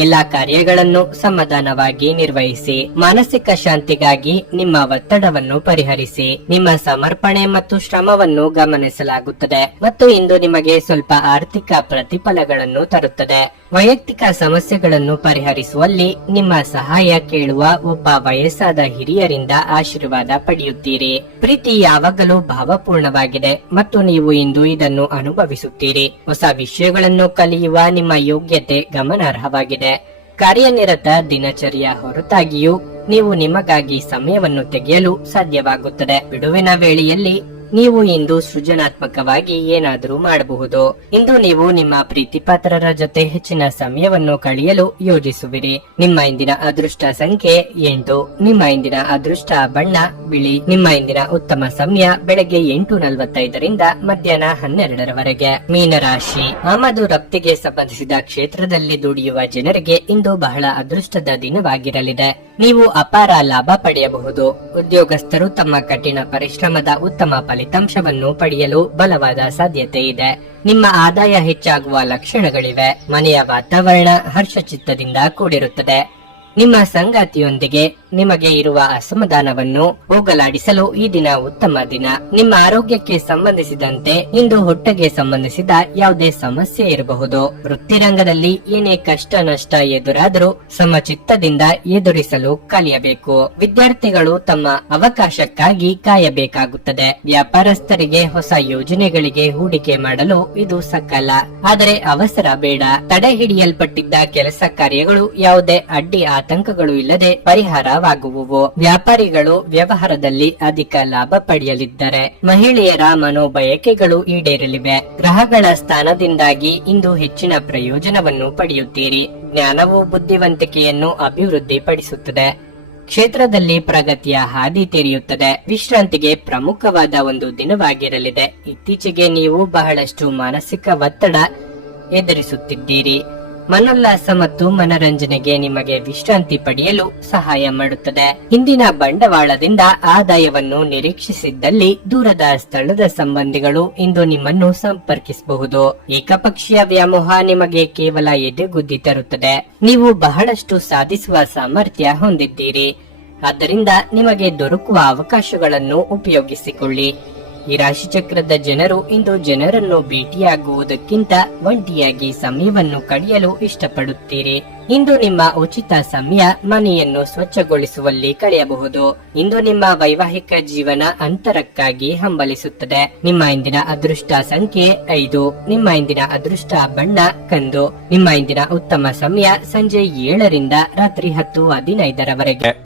ಎಲ್ಲಾ ಕಾರ್ಯಗಳನ್ನು ಸಮಾಧಾನವಾಗಿ ನಿರ್ವಹಿಸಿ. ಮಾನಸಿಕ ಶಾಂತಿಗಾಗಿ ನಿಮ್ಮ ಒತ್ತಡವನ್ನು ಪರಿಹರಿಸಿ. ನಿಮ್ಮ ಸಮರ್ಪಣೆ ಮತ್ತು ಶ್ರಮವನ್ನು ಗಮನಿಸಲಾಗುತ್ತದೆ ಮತ್ತು ಇಂದು ನಿಮಗೆ ಸ್ವಲ್ಪ ಆರ್ಥಿಕ ಪ್ರತಿಫಲಗಳನ್ನು ತರುತ್ತದೆ. ವೈಯಕ್ತಿಕ ಸಮಸ್ಯೆಗಳನ್ನು ಪರಿಹರಿಸುವಲ್ಲಿ ನಿಮ್ಮ ಸಹಾಯ ಕೇಳುವ ಒಬ್ಬ ವಯಸ್ಸಾದ ಹಿರಿಯರಿಂದ ಆಶೀರ್ವಾದ ಪಡೆಯುತ್ತೀರಿ. ಪ್ರೀತಿ ಯಾವಾಗಲೂ ಭಾವಪೂರ್ಣವಾಗಿದೆ ಮತ್ತು ನೀವು ಇಂದು ಇದನ್ನು ಅನುಭವಿಸುತ್ತೀರಿ. ಹೊಸ ವಿಷಯಗಳನ್ನು ಕಲಿಯುವ ನಿಮ್ಮ ಯೋಗ್ಯತೆ ಗಮನಾರ್ಹವಾಗಿದೆ. ಕಾರ್ಯನಿರತ ದಿನಚರಿಯ ಹೊರತಾಗಿಯೂ ನೀವು ನಿಮಗಾಗಿ ಸಮಯವನ್ನು ತೆಗೆಯಲು ಸಾಧ್ಯವಾಗುತ್ತದೆ. ಬಿಡುವಿನ ವೇಳೆಯಲ್ಲಿ ನೀವು ಇಂದು ಸೃಜನಾತ್ಮಕವಾಗಿ ಏನಾದರೂ ಮಾಡಬಹುದು. ಇಂದು ನೀವು ನಿಮ್ಮ ಪ್ರೀತಿಪಾತ್ರರ ಜೊತೆ ಹೆಚ್ಚಿನ ಸಮಯವನ್ನು ಕಳೆಯಲು ಯೋಜಿಸುವಿರಿ. ನಿಮ್ಮ ಇಂದಿನ ಅದೃಷ್ಟ ಸಂಖ್ಯೆ 8. ನಿಮ್ಮ ಇಂದಿನ ಅದೃಷ್ಟ ಬಣ್ಣ ಬಿಳಿ. ನಿಮ್ಮ ಇಂದಿನ ಉತ್ತಮ ಸಮಯ ಬೆಳಗ್ಗೆ 8:45 ಮಧ್ಯಾಹ್ನ 12ರವರೆಗೆ. ಮೀನರಾಶಿ. ಆಮದು ರಫ್ತಿಗೆ ಸಂಬಂಧಿಸಿದ ಕ್ಷೇತ್ರದಲ್ಲಿ ದುಡಿಯುವ ಜನರಿಗೆ ಇಂದು ಬಹಳ ಅದೃಷ್ಟದ ದಿನವಾಗಿರಲಿದೆ. ನೀವು ಅಪಾರ ಲಾಭ ಪಡೆಯಬಹುದು. ಉದ್ಯೋಗಸ್ಥರು ತಮ್ಮ ಕಠಿಣ ಪರಿಶ್ರಮದ ಉತ್ತಮ ಫಲಿತಾಂಶವನ್ನು ಪಡೆಯಲು ಬಲವಾದ ಸಾಧ್ಯತೆ ಇದೆ. ನಿಮ್ಮ ಆದಾಯ ಹೆಚ್ಚಾಗುವ ಲಕ್ಷಣಗಳಿವೆ. ಮನೆಯ ವಾತಾವರಣ ಹರ್ಷಚಿತ್ತದಿಂದ ಕೂಡಿರುತ್ತದೆ. ನಿಮ್ಮ ಸಂಗಾತಿಯೊಂದಿಗೆ ನಿಮಗೆ ಇರುವ ಅಸಮಾಧಾನವನ್ನು ಹೋಗಲಾಡಿಸಲು ಈ ದಿನ ಉತ್ತಮ ದಿನ. ನಿಮ್ಮ ಆರೋಗ್ಯಕ್ಕೆ ಸಂಬಂಧಿಸಿದಂತೆ ಇಂದು ಹೊಟ್ಟೆಗೆ ಸಂಬಂಧಿಸಿದ ಯಾವುದೇ ಸಮಸ್ಯೆ ಇರಬಹುದು. ವೃತ್ತಿರಂಗದಲ್ಲಿ ಏನೇ ಕಷ್ಟ ನಷ್ಟ ಎದುರಾದರೂ ಸಮಚಿತ್ತದಿಂದ ಎದುರಿಸಲು ಕಲಿಯಬೇಕು. ವಿದ್ಯಾರ್ಥಿಗಳು ತಮ್ಮ ಅವಕಾಶಕ್ಕಾಗಿ ಕಾಯಬೇಕಾಗುತ್ತದೆ. ವ್ಯಾಪಾರಸ್ಥರಿಗೆ ಹೊಸ ಯೋಜನೆಗಳಿಗೆ ಹೂಡಿಕೆ ಮಾಡಲು ಇದು ಸಕಾಲ. ಆದರೆ ಅವಸರ ಬೇಡ. ತಡೆ ಹಿಡಿಯಲ್ಪಟ್ಟಿದ್ದ ಕೆಲಸ ಕಾರ್ಯಗಳು ಯಾವುದೇ ಅಡ್ಡಿ ಆತಂಕಗಳು ಇಲ್ಲದೆ ಪರಿಹಾರವಾಗುವುವು. ವ್ಯಾಪಾರಿಗಳು ವ್ಯವಹಾರದಲ್ಲಿ ಅಧಿಕ ಲಾಭ ಪಡೆಯಲಿದ್ದಾರೆ. ಮಹಿಳೆಯರ ಮನೋಬಯಕೆಗಳು ಈಡೇರಲಿವೆ. ಗ್ರಹಗಳ ಸ್ಥಾನದಿಂದಾಗಿ ಇಂದು ಹೆಚ್ಚಿನ ಪ್ರಯೋಜನವನ್ನು ಪಡೆಯುತ್ತೀರಿ. ಜ್ಞಾನವು ಬುದ್ಧಿವಂತಿಕೆಯನ್ನು ಅಭಿವೃದ್ಧಿಪಡಿಸುತ್ತದೆ. ಕ್ಷೇತ್ರದಲ್ಲಿ ಪ್ರಗತಿಯ ಹಾದಿ ತೆರೆಯುತ್ತದೆ. ವಿಶ್ರಾಂತಿಗೆ ಪ್ರಮುಖವಾದ ಒಂದು ದಿನವಾಗಿರಲಿದೆ. ಇತ್ತೀಚೆಗೆ ನೀವು ಬಹಳಷ್ಟು ಮಾನಸಿಕ ಒತ್ತಡ ಎದುರಿಸುತ್ತಿದ್ದೀರಿ. ಮನೋಲ್ಲಾಸ ಮತ್ತು ಮನರಂಜನೆಗೆ ನಿಮಗೆ ವಿಶ್ರಾಂತಿ ಪಡೆಯಲು ಸಹಾಯ ಮಾಡುತ್ತದೆ. ಇಂದಿನ ಬಂಡವಾಳದಿಂದ ಆದಾಯವನ್ನು ನಿರೀಕ್ಷಿಸಿದ್ದಲ್ಲಿ ದೂರದ ಸ್ಥಳದ ಸಂಬಂಧಿಗಳು ಇಂದು ನಿಮ್ಮನ್ನು ಸಂಪರ್ಕಿಸಬಹುದು. ಏಕಪಕ್ಷೀಯ ವ್ಯಾಮೋಹ ನಿಮಗೆ ಕೇವಲ ಎದೆಗುದ್ದಿ ತರುತ್ತದೆ. ನೀವು ಬಹಳಷ್ಟು ಸಾಧಿಸುವ ಸಾಮರ್ಥ್ಯ ಹೊಂದಿದ್ದೀರಿ. ಆದ್ದರಿಂದ ನಿಮಗೆ ದೊರಕುವ ಅವಕಾಶಗಳನ್ನು ಉಪಯೋಗಿಸಿಕೊಳ್ಳಿ. ಈ ರಾಶಿಚಕ್ರದ ಜನರು ಇಂದು ಜನರನ್ನು ಭೇಟಿಯಾಗುವುದಕ್ಕಿಂತ ಒಂಟಿಯಾಗಿ ಸಮಯವನ್ನು ಕಳೆಯಲು ಇಷ್ಟಪಡುತ್ತೀರಿ. ಇಂದು ನಿಮ್ಮ ಉಚಿತ ಸಮಯ ಮನೆಯನ್ನು ಸ್ವಚ್ಛಗೊಳಿಸುವಲ್ಲಿ ಕಳೆಯಬಹುದು. ಇಂದು ನಿಮ್ಮ ವೈವಾಹಿಕ ಜೀವನ ಅಂತರಕ್ಕಾಗಿ ಹಂಬಲಿಸುತ್ತದೆ. ನಿಮ್ಮ ಇಂದಿನ ಅದೃಷ್ಟ ಸಂಖ್ಯೆ 5. ನಿಮ್ಮ ಇಂದಿನ ಅದೃಷ್ಟ ಬಣ್ಣ ಕಂದು. ನಿಮ್ಮ ಇಂದಿನ ಉತ್ತಮ ಸಮಯ ಸಂಜೆ 7 ರಿಂದ ರಾತ್ರಿ 10:15ರವರೆಗೆ.